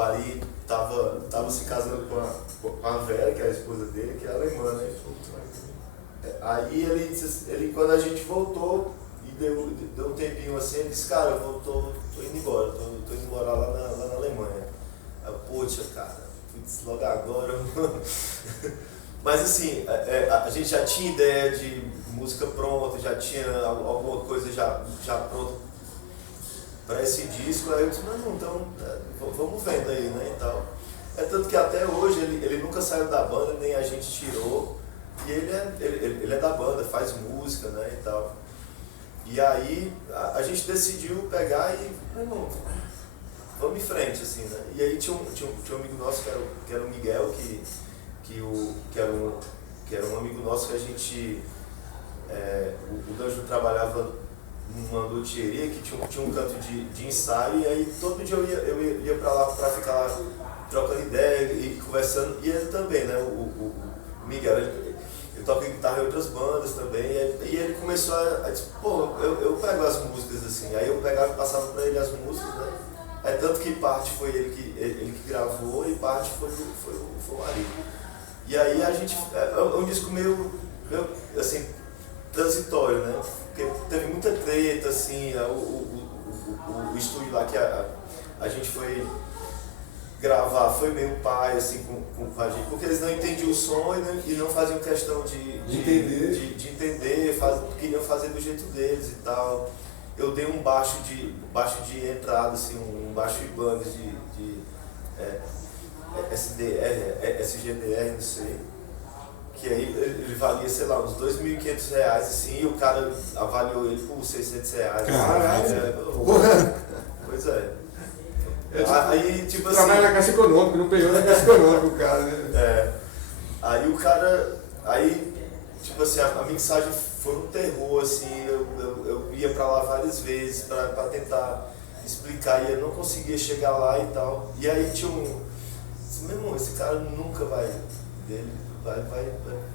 Ari tava se casando com a Vera, que é a esposa dele, que é alemã, né? Aí ele quando a gente voltou, e deu um tempinho assim, ele disse, cara, eu tô indo embora, tô indo morar lá na Alemanha. Aí, poxa, cara, logo agora. Mas assim, a gente já tinha ideia de música pronta, já tinha alguma coisa já pronta para esse disco. Aí eu disse, não, então vamos vendo aí, né, e tal. É tanto que até hoje ele nunca saiu da banda, nem a gente tirou. E ele é da banda, faz música, né, e tal. E aí a gente decidiu pegar e, meu irmão, vamos em frente, assim, né. E aí tinha um amigo nosso que era o Miguel, que era um amigo nosso que a gente, o Danjo trabalhava numa luthieria que tinha um canto de ensaio, e aí todo dia eu ia pra lá pra ficar lá trocando ideia e conversando, e ele também, né, o Miguel, ele toca guitarra em outras bandas também, e ele começou a dizer, pô, eu pego as músicas assim, aí eu pegava e passava pra ele as músicas, né, tanto que parte foi ele que gravou e parte foi o Ari. E aí a gente, é um disco meio assim, transitório, né? Porque teve muita treta, assim, o estúdio lá que a gente foi gravar foi meio pai, assim, com a gente, porque eles não entendiam o som e não faziam questão de entender, queriam fazer do jeito deles e tal. Eu dei um baixo de entrada, assim, um baixo Ibanez de SGDR, não sei, que aí ele valia, sei lá, uns R$2.500, assim, e o cara avaliou ele por R$600. Caralho! Pois é. Aí, tipo assim... Trabalha na Caixa Econômica, não pegou na Caixa Econômica o cara, né? Aí o cara... Aí, tipo assim, a mixagem foi um terror, assim, eu ia pra lá várias vezes pra tentar explicar, e eu não conseguia chegar lá e tal. E aí tinha meu irmão, esse cara nunca vai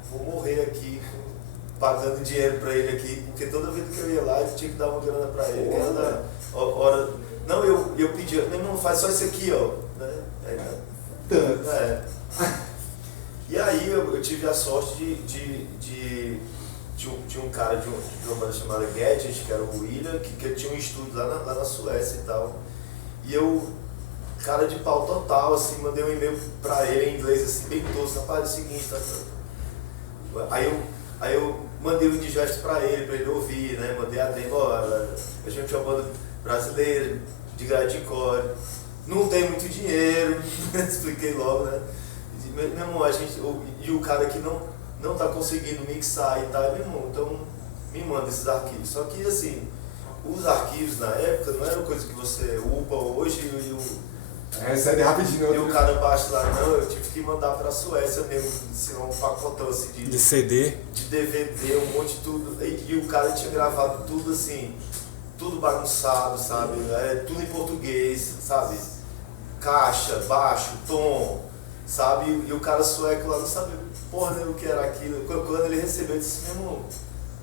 vou morrer aqui pagando dinheiro pra ele aqui, porque toda vez que eu ia lá eu tinha que dar uma grana pra ele, que era da hora. Não, eu pedia, meu irmão, faz só isso aqui, ó. Né? E aí eu tive a sorte de um cara de uma banda chamada Gadget, que era o William, que tinha um estúdio lá na Suécia e tal. E eu, cara de pau total, assim, mandei um e-mail pra ele em inglês, assim, bem tosco, rapaz, é o seguinte, tá? Aí eu mandei o indigesto pra ele ouvir, né? Mandei a demo, a gente é uma banda brasileira, de grindcore, não tem muito dinheiro, expliquei logo, né? Meu irmão, e o cara que não tá conseguindo mixar e tal, meu irmão, então me manda esses arquivos. Só que assim, os arquivos na época não eram coisa que você upa hoje Recebe rapidinho. E o cara baixo lá, não, eu tive que mandar pra Suécia mesmo, um pacotão assim de CD, de DVD, um monte de tudo. E o cara tinha gravado tudo assim, tudo bagunçado, sabe? Tudo em português, sabe? Caixa, baixo, tom, sabe? E o cara sueco lá não sabia porra nem o que era aquilo. Quando ele recebeu, ele disse, meu irmão,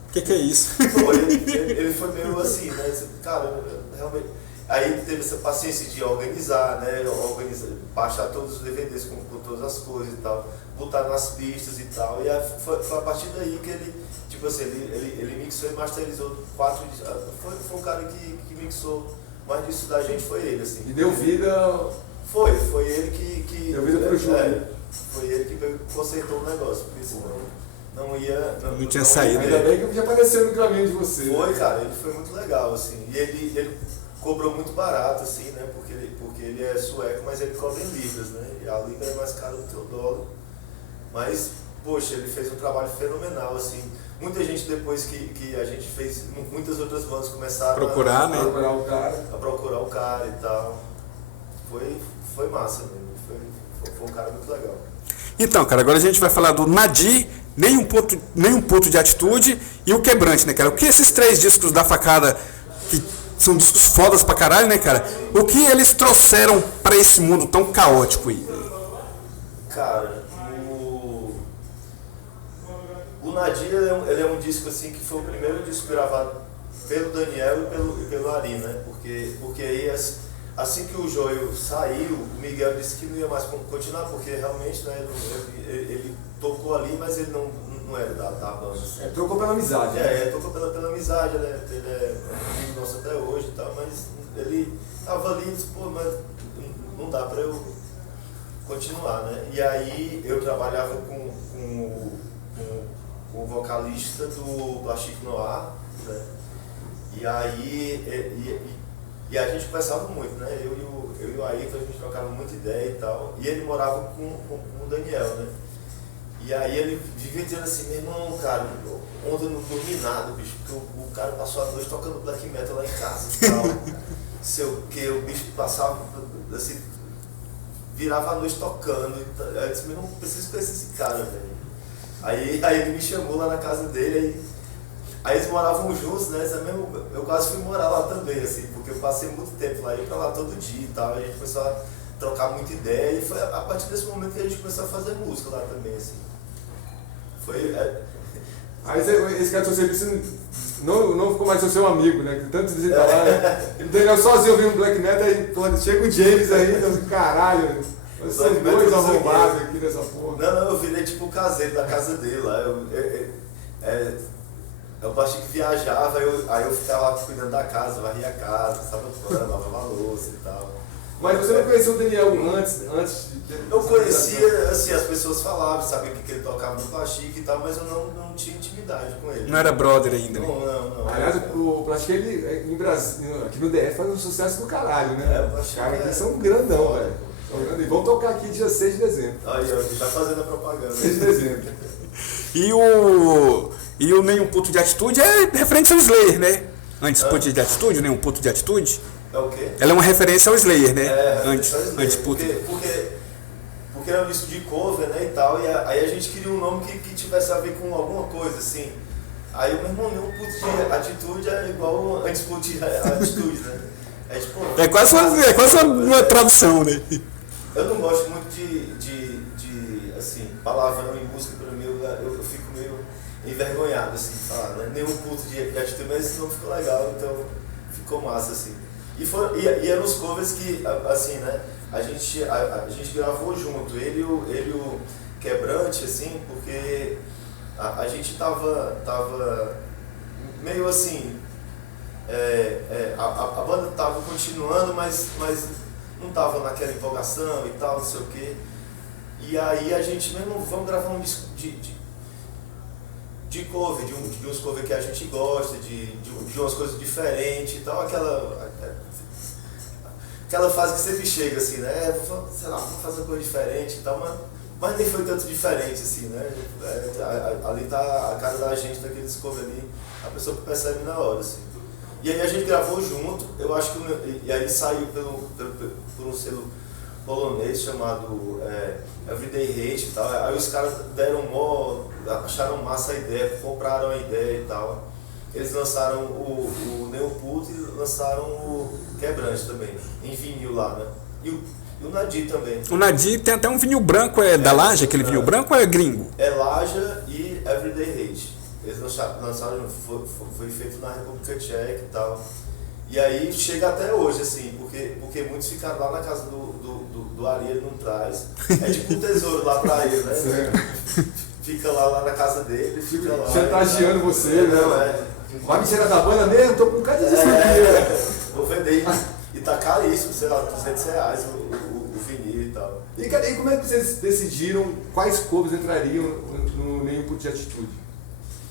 o que é isso? Pô, ele foi meio assim, né? Cara, realmente. Aí teve essa paciência de organizar, né? Baixar todos os DVDs com todas as coisas e tal, botar nas pistas e tal. E foi a partir daí que ele, tipo assim, ele mixou e masterizou 4 discos. Foi o cara que mixou mais disso da gente, foi ele, assim. E deu vida. Foi ele que deu vida pro jogo. Foi ele que consertou o negócio, porque senão não ia. Não tinha saído. Ainda bem que já apareceu no caminho de você. Foi, cara, ele foi muito legal, assim. E ele cobrou muito barato, assim, né? Porque ele é sueco, mas ele cobra em libras, né? E a libra é mais cara do que o dólar. Mas, poxa, ele fez um trabalho fenomenal, assim. Muita gente, depois que a gente fez, muitas outras bandas começaram procurar, né? A procurar o cara e tal. Foi massa mesmo. Foi um cara muito legal. Então, cara, agora a gente vai falar do Nadir, nenhum ponto de atitude e o Quebrante, né, cara? O que esses 3 discos da Facada, que são discos fodas pra caralho, né, cara? O que eles trouxeram pra esse mundo tão caótico aí? Cara, o Nadir, ele é um disco assim que foi o primeiro disco gravado pelo Daniel e pelo Ari, né? Porque aí, assim que o Joel saiu, o Miguel disse que não ia mais continuar, porque realmente, né, ele tocou ali, mas ele não era da banda. Assim. Trocou pela amizade. Né? Trocou pela amizade, né? Ele é amigo nosso até hoje e tal, mas ele tava ali e disse, pô, mas não dá pra eu continuar, né? E aí eu trabalhava com o vocalista do Plastic Noir, né? E aí e a gente conversava muito, né? Eu e o Ayrton, a gente trocava muita ideia e tal. E ele morava com o Daniel, né? E aí ele vivia dizendo assim, meu irmão, cara, ontem eu não dormi nada, bicho, porque o cara passou a noite tocando black metal lá em casa e tal. Sei o que, o bicho passava, assim, virava a noite tocando. Aí eu disse, meu irmão, preciso conhecer esse cara, velho. Aí ele me chamou lá na casa dele, aí eles moravam juntos, né? Eu quase fui morar lá também, assim, porque eu passei muito tempo lá, ia pra lá todo dia e tal, a gente começou a trocar muita ideia, e foi a partir desse momento que a gente começou a fazer música lá também, assim. Aí esse cara do seu serviço não ficou mais seu amigo, né? Tanto dizer pra lá, né? Ele Daniel sozinho ouvindo black metal, aí pô, chega o James aí, então, caralho, são 2 arrombados aqui nessa porra. Não, eu virei tipo o caseiro da casa dele lá. Eu achei que viajava, aí eu ficava lá cuidando da casa, varria a casa, passava pano, lavava a louça e tal. Mas você não conheceu o Daniel antes de... Eu conhecia, assim, as pessoas falavam, sabia que ele tocava no Plastic e tal, mas eu não tinha intimidade com ele. Não era brother ainda, né? Não. Aliás, o Plastic, ele em Brasil, aqui no DF, faz um sucesso do caralho, né? O Plastic, os caras aqui são grandão, velho. E vão tocar aqui dia 6 de dezembro. Aí, ó, tá fazendo a propaganda. 6 de dezembro. E o Nenhum Ponto de Atitude é referência ao Slayer, né? Antes Ponto de Atitude, Nenhum Ponto de Atitude. É o quê? Ela é uma referência ao Slayer, né? Antes Ponto. Porque era um disco de cover, né, e tal, e aí a gente queria um nome que tivesse a ver com alguma coisa, assim. Aí o meu irmão, Nenhum Ponto de Atitude é igual antes Ponto de Atitude, né? Tipo, é quase uma tradução, né? Eu não gosto muito de assim, palavrão em música, pra mim, eu fico meio envergonhado, assim, de falar, né? Nenhum ponto de atitude, mas esse nome ficou legal, então ficou massa, assim. E eram os covers que, assim, né, a gente gravou junto, ele e o Quebrante, assim, porque a gente tava meio assim, a banda tava continuando, mas não tava naquela empolgação e tal, não sei o quê. E aí a gente mesmo, vamos gravar um disco de cover, de uns cover que a gente gosta, de umas coisas diferentes e tal, aquela fase que sempre chega assim, né? Sei lá, vamos fazer uma coisa diferente e tal, mas nem foi tanto diferente assim, né? Ali tá a cara da gente daqueles cover ali, a pessoa percebe na hora, assim. E aí a gente gravou junto, eu acho que e aí saiu por um selo polonês chamado Everyday Hate e tal. Aí os caras acharam massa a ideia, compraram a ideia e tal. Eles lançaram o Neoput e lançaram o Quebrante também, em vinil lá, né? E o Nadir também. O Nadir tem até um vinil branco, da Laja, aquele vinil branco ou é gringo? É Laja e Everyday Hate. Eles lançaram, foi feito na República Tcheca e tal. E aí chega até hoje, assim, porque muitos ficaram lá na casa do Ari, ele não traz. É tipo um tesouro lá pra ele, né? Fica lá na casa dele, fica lá. Chantageando você, né? Vai me tirar da banda mesmo? Tô com um cara disso aqui. Vou vender. E tá caríssimo, sei lá, R$200 o vinil e tal. E como é que vocês decidiram quais covers entrariam no Nenhum Input de Atitude?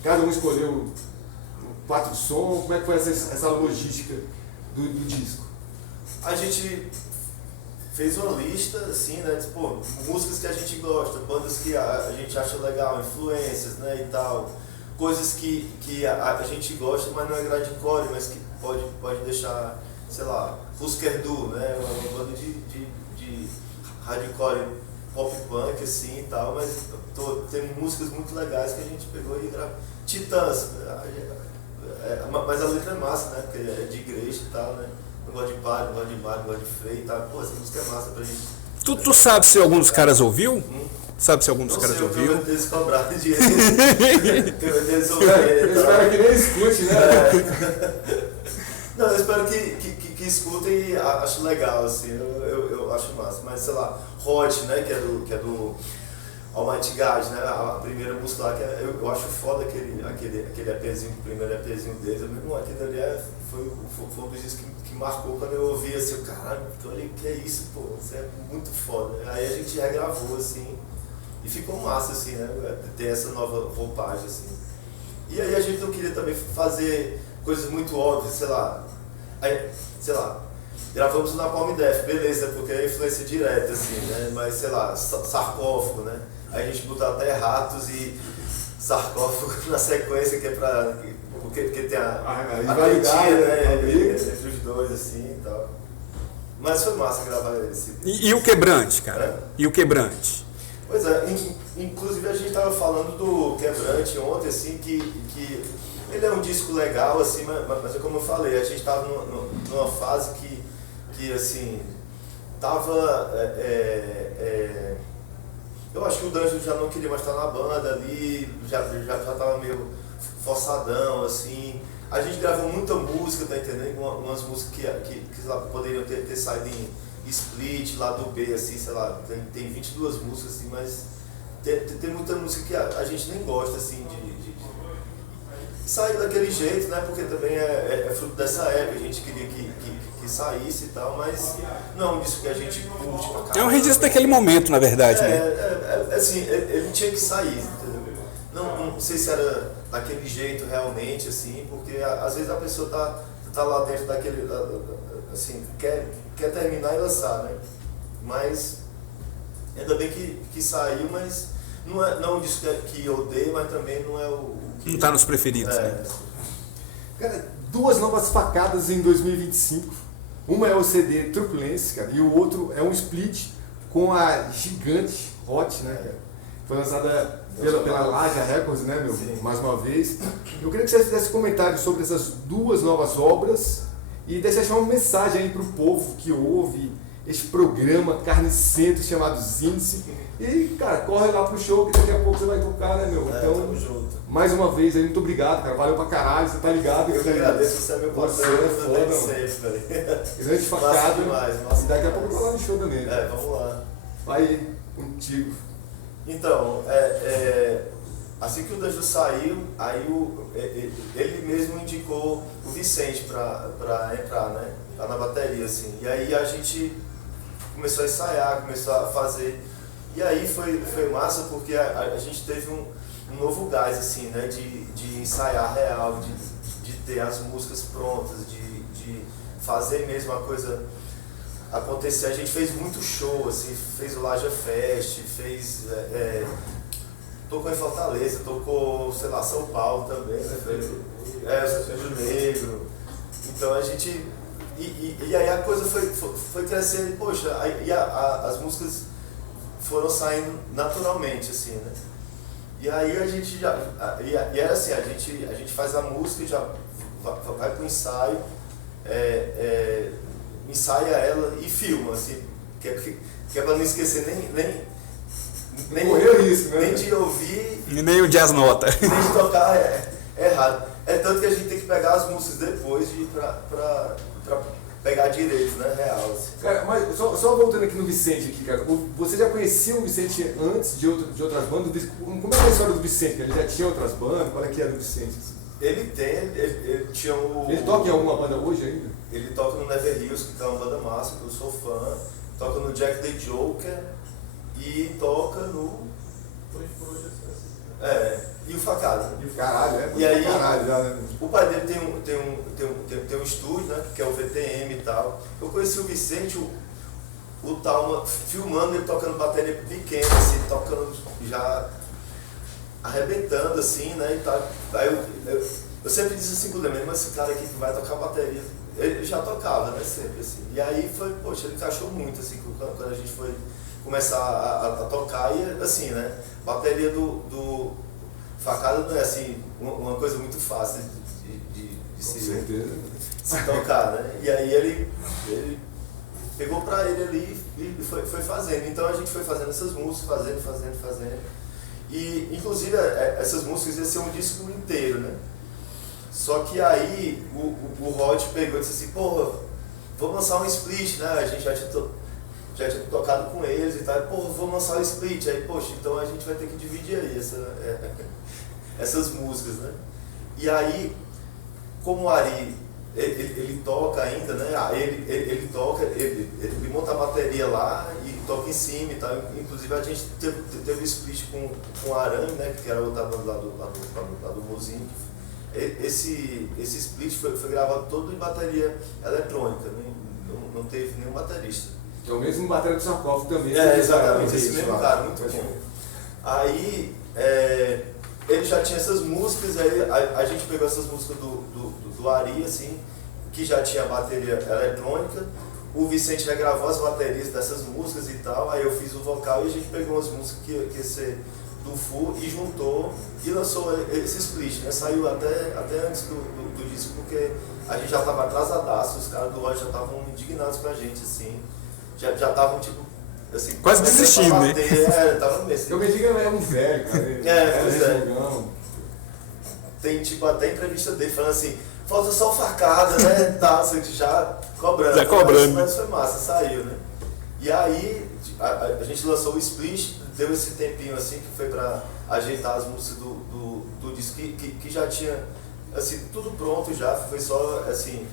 Cada um escolheu 4 sons, como é que foi essa logística do disco? A gente fez uma lista, assim, né, tipo, músicas que a gente gosta, bandas que a gente acha legal, influências, né, e tal, coisas que a gente gosta, mas não é grindcore, mas que pode deixar, sei lá, Husker Du, né, uma banda de hardcore, pop punk, assim, e tal, mas tem músicas muito legais que a gente pegou e gravou. Titãs, mas a letra é massa, né, porque é de igreja e tal, né. Não gosto de bar, não gosto de mar, não gosto de freio e tal. Pô, essa música é massa pra gente. Tu sabe se algum dos caras ouviu? Sabe se algum dos caras ouviu? Eu deles cobraram dinheiro. Eu deles ouviram. Eu espero que nem escute, né? Não, eu espero que escutem e acho legal, assim. Eu acho massa. Mas, sei lá, Hot, né, que é do Almighty God, né, a primeira música lá, que eu acho foda aquele EPzinho, o primeiro EPzinho deles. Aquele ali foi um dos discos que marcou quando eu ouvi assim, caralho, olha que é isso, pô, isso é muito foda. Aí a gente regravou, assim, e ficou massa, assim, né, ter essa nova roupagem, assim. E aí a gente não queria também fazer coisas muito óbvias, sei lá, gravamos na Palm Def, beleza, porque é influência direta, assim, né, mas sei lá, sarcófago, né, aí a gente botou até ratos e sarcófago na sequência, que é pra... Porque tem a rivalidade, né, entre os dois, assim, e tal. Mas foi massa gravar esse... E o Quebrante, cara? E o Quebrante? Pois é, inclusive a gente tava falando do Quebrante ontem, assim, que ele é um disco legal, assim, mas é como eu falei, a gente tava numa fase que assim, tava... eu acho que o D'Angelo já não queria mais estar na banda ali, já tava meio forçadão, assim. A gente gravou muita música, tá entendendo? Umas músicas que poderiam ter saído em split, lá do B, assim, sei lá, tem 22 músicas, assim, mas tem muita música que a gente nem gosta, assim, de sair daquele jeito, né? Porque também é fruto dessa época, a gente queria que saísse e tal, mas não isso que a gente curte pra caramba. É um registro daquele momento, na verdade, né? Assim, ele tinha que sair, entendeu? Não sei se era daquele jeito realmente, assim, porque às vezes a pessoa tá lá dentro daquele, assim, quer terminar e lançar, né? Mas ainda bem que saiu, mas não é um disco que eu odeio, mas também não é o que... Não tá nos preferidos, né? Cara, 2 novas facadas em 2025. Uma é o CD Truculence, cara, e o outro é um split com a gigante Hot, né? Foi lançada pela Laja Records, né, meu? Sim. Mais uma vez. Eu queria que você fizesse comentários sobre essas 2 novas obras e deixar uma mensagem aí pro povo que ouve este programa carnicento chamado Zíndice. E, cara, corre lá pro show que daqui a pouco você vai tocar, né, meu? Então, tamo junto. Mais uma vez aí, muito obrigado, cara. Valeu pra caralho, você tá ligado? Eu que agradeço, você é meu parceiro, foda, mano. Grande facada. E daqui a pouco eu vou lá no show também. Vamos lá. Vai contigo. Então, assim que o D'Angelo saiu, aí ele mesmo indicou o Vicente pra entrar, né? Lá na bateria, assim. E aí a gente começou a ensaiar, começou a fazer. E aí foi massa porque a gente teve um novo gás, assim, né? De ensaiar real, de ter as músicas prontas, de fazer mesmo a coisa acontecer. A gente fez muito show, assim, fez o Laja Fest, tocou em Fortaleza, tocou, sei lá, São Paulo também, né? Rio Negro. Então a gente... E aí a coisa foi crescendo e, poxa, as músicas foram saindo naturalmente, assim, né? E aí a gente já... E era assim, a gente faz a música e já vai pro ensaio, ensaia ela e filma, assim, que é pra não esquecer nem morreu isso, né? Nem de ouvir... E nem o jazz nota. Nem de tocar errado. É tanto que a gente tem que pegar as músicas depois de ir pra pra pegar direito, né? Real. Assim. Cara, mas só voltando aqui no Vicente, aqui, cara, você já conhecia o Vicente antes de outras bandas? Como é que é a história do Vicente? Ele já tinha outras bandas? Qual é que era o Vicente? Ele tinha o... Ele toca em alguma banda hoje ainda? Ele toca no Never Hills, que é uma banda massa, que eu sou fã. Toca no Jack the Joker e toca no... e o Facada. Caralho, E aí, caralho, já, né? o pai dele tem um estúdio, né, que é o VTM e tal. Eu conheci o Vicente, o Talma, filmando ele tocando bateria pequena, assim, tocando já arrebentando, assim, né, e tal. Aí eu sempre disse assim, mas esse cara aqui que vai tocar bateria, ele já tocava, né, sempre, assim. E aí foi, poxa, ele encaixou muito, assim, quando a gente foi começar a tocar, e assim, né, bateria do Facada não é assim, uma coisa muito fácil de se tocar, né? E aí ele pegou pra ele ali e foi fazendo. Então a gente foi fazendo essas músicas, fazendo. E inclusive essas músicas iam ser um disco inteiro, né? Só que aí o Rod pegou e disse assim, porra, vamos lançar um split, né? A gente já tinha tocado com eles e tal, porra, vamos lançar o split. Aí, poxa, então a gente vai ter que dividir aí essas músicas, né? E aí, como o Ari, ele toca ainda, né? Ele toca, ele monta a bateria lá e toca em cima e tal. Inclusive a gente teve um split com o Arame, né? Que era outra banda lá do Mozinho. Esse split foi gravado todo em bateria eletrônica, né? Não teve nenhum baterista. Que é o mesmo bateria do Sarkov também. Exatamente, esse mesmo cara, muito bom. Aí, ele já tinha essas músicas, aí a gente pegou essas músicas do Ari, assim, que já tinha bateria eletrônica. O Vicente regravou as baterias dessas músicas e tal, aí eu fiz o vocal e a gente pegou as músicas que ia ser do full e juntou e lançou esse split, né? Saiu até antes do disco, porque a gente já estava atrasadaço, os caras do Roger já estavam indignados com a gente, assim, já estavam tipo, assim, quase desistindo, né? Tava no meio. Eu me digo, é um velho, cara. Pois é. Tem tipo até entrevista dele falando assim, falta só Facada, né? Tá, assim, já cobrando. Já cobrando. Mas foi massa, saiu, né? E aí a gente lançou o split, deu esse tempinho assim que foi pra ajeitar as músicas do disco que já tinha assim, tudo pronto já, foi só assim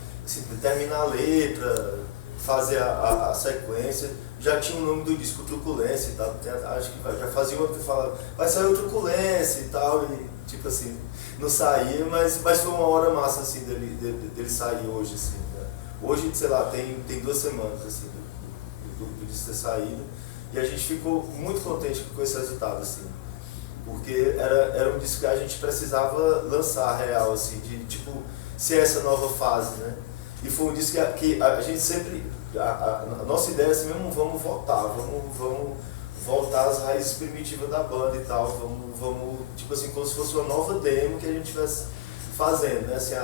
terminar a letra, fazer a sequência. Já tinha o nome do disco, Truculência e tal, acho que já fazia um ano que falava, vai sair o Truculência e tal, e tipo assim, não saía, mas foi uma hora massa assim dele sair hoje, assim, né? Hoje, sei lá, tem 2 semanas assim, do disco ter saído, e a gente ficou muito contente com esse resultado, assim, porque era um disco que a gente precisava lançar real, assim, de tipo, ser essa nova fase, né? E foi um disco que a gente sempre, a nossa ideia é assim mesmo, vamos voltar às raízes primitivas da banda e tal, vamos tipo assim, como se fosse uma nova demo que a gente estivesse fazendo, né? Assim,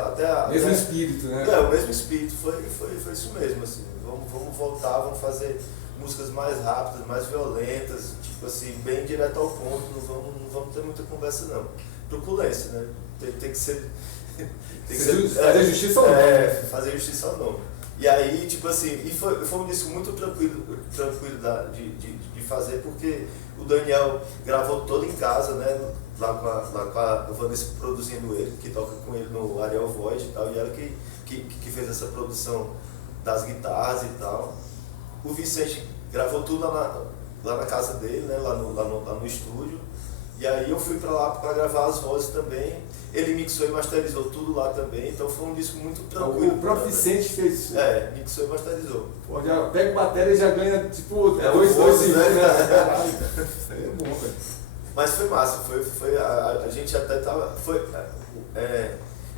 mesmo espírito, né? O mesmo espírito, foi isso mesmo, assim, vamos voltar, vamos fazer músicas mais rápidas, mais violentas, tipo assim, bem direto ao ponto, não vamos ter muita conversa não. Truculência, né? Tem que ser... fazer justiça ao nome. Fazer justiça ao nome. E aí, tipo assim, foi um disco muito tranquilo de fazer, porque o Daniel gravou todo em casa, né? Lá com a Vanessa produzindo ele, que toca com ele no Ariel Void e tal, e ela que fez essa produção das guitarras e tal. O Vicente gravou tudo lá na casa dele, né? Lá no estúdio. E aí eu fui pra lá para gravar as vozes também. Ele mixou e masterizou tudo lá também, então foi um disco muito tranquilo. O próprio Vicente fez isso. Mixou e masterizou. Pô, já pega bateria e já ganha tipo 2 né? É bom, velho. Mas foi massa, a gente até tava.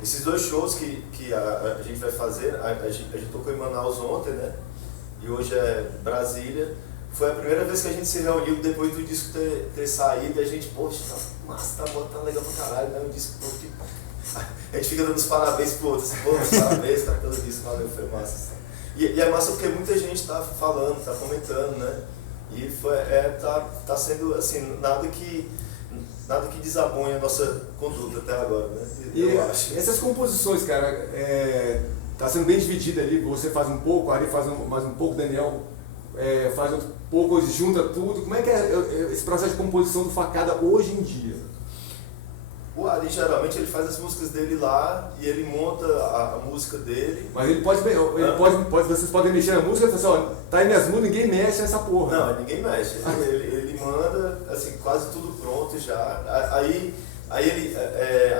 Esses 2 shows que a gente vai fazer, a gente tocou em Manaus ontem, né? E hoje é Brasília. Foi a primeira vez que a gente se reuniu depois do disco ter saído, e a gente, poxa, tá massa, tá legal pra caralho, né? Um disco que a gente fica dando os parabéns pro outro, assim, pô, parabéns, cara, pelo disco, valeu, foi massa. Assim. E é massa porque muita gente tá falando, tá comentando, né? E tá sendo, assim, nada que desabone a nossa conduta até agora, né? Eu acho. Essas composições, cara, tá sendo bem dividido ali, você faz um pouco, a Ari faz mais um pouco, o Daniel faz outro pouco, junta tudo. Como é que é esse processo de composição do Facada hoje em dia? O Ari geralmente ele faz as músicas dele lá e ele monta a música dele. Mas vocês podem mexer na música e falar assim, ó, tá aí minhas músicas, ninguém mexe nessa porra. Não, ninguém mexe. Ele manda assim, quase tudo pronto já. Aí ele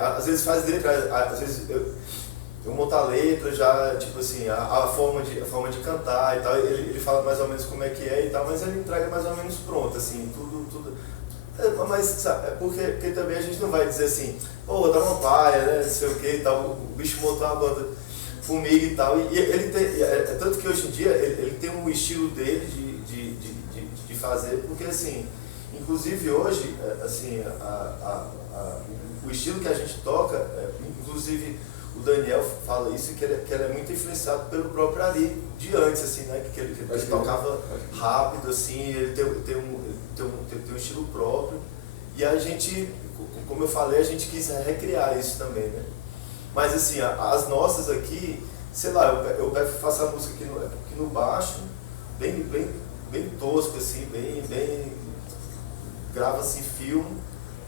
às vezes faz letra, às vezes eu monto a letra já, tipo assim, a forma de cantar e tal, ele fala mais ou menos como é que é e tal, mas ele entrega mais ou menos pronto, assim, tudo. Mas sabe, porque também a gente não vai dizer assim, pô, dá uma paia, né, não sei o que e tal, o bicho montou uma banda comigo e tal, e ele tem, tanto que hoje em dia ele tem um estilo dele de fazer, porque assim, inclusive hoje, assim, o estilo que a gente toca, inclusive o Daniel fala isso, que ele é muito influenciado pelo próprio Ari de antes, assim, né, que ele tocava rápido, assim, ele tem um estilo próprio, e a gente, como eu falei, a gente quis recriar isso também, né? Mas assim, as nossas aqui, sei lá, eu faço a música aqui no baixo, bem tosco, assim, bem gravo assim, filme,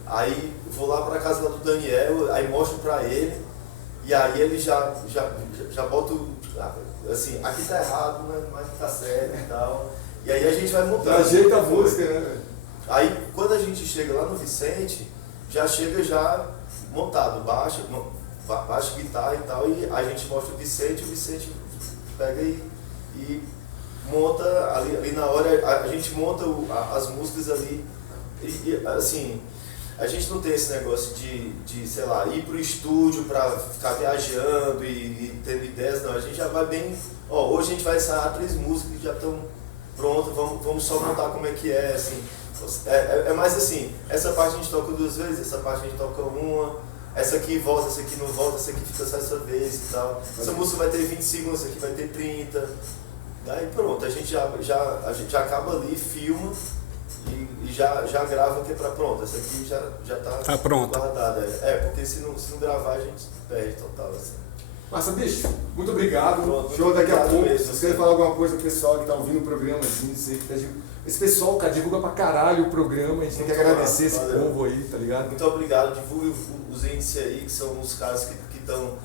aí vou lá pra casa do Daniel, aí mostro pra ele, e aí ele já bota, assim, aqui tá errado, mas tá certo e tal. E aí a gente vai montando. Ajeita a música, né? Aí quando a gente chega lá no Vicente, já chega já montado, baixo, guitarra e tal, e a gente mostra o Vicente pega e monta ali na hora, a gente monta as músicas ali, e assim, a gente não tem esse negócio de sei lá, ir pro estúdio pra ficar viajando e tendo ideias, não, a gente já vai bem, hoje a gente vai ensaiar 3 músicas que já estão prontas, vamos só montar como é que é, assim, é mais assim, essa parte a gente toca 2 vezes, essa parte a gente toca uma, essa aqui volta, essa aqui não volta, essa aqui fica só essa vez e tal, essa música vai ter 20 segundos, essa aqui vai ter 30, daí pronto, a gente já acaba ali, filma, e já grava que é pra pronto, essa aqui já tá guardada. Porque se não gravar a gente perde total, assim. Massa, bicho, muito obrigado. Pronto, Show daqui a pouco. Mesmo, Vocês querem falar alguma coisa pro pessoal que tá ouvindo o programa, assim, esse pessoal, cara, divulga pra caralho o programa, a gente tem que agradecer esse povo aí, tá ligado? Muito obrigado, divulgue os índices aí, que são os caras que estão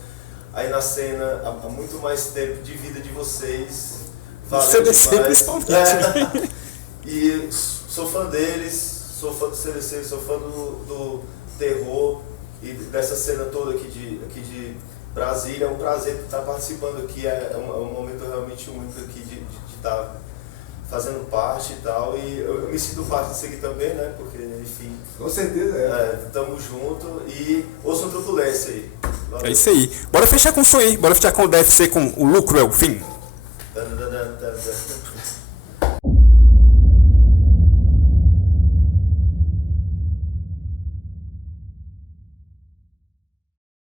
aí na cena há muito mais tempo de vida de vocês. Valeu CDC demais. principalmente. E sou fã deles, sou fã do CDC, sou fã do terror e dessa cena toda aqui de Brasília. É um prazer estar participando aqui, é um momento realmente único aqui de estar fazendo parte e tal. E eu me sinto parte disso aqui também, né? Porque, enfim. Com certeza, tamo junto e ouçam Truculência aí. Valeu. É isso aí. Bora fechar com o som aí, bora fechar com o DFC com o lucro é o fim.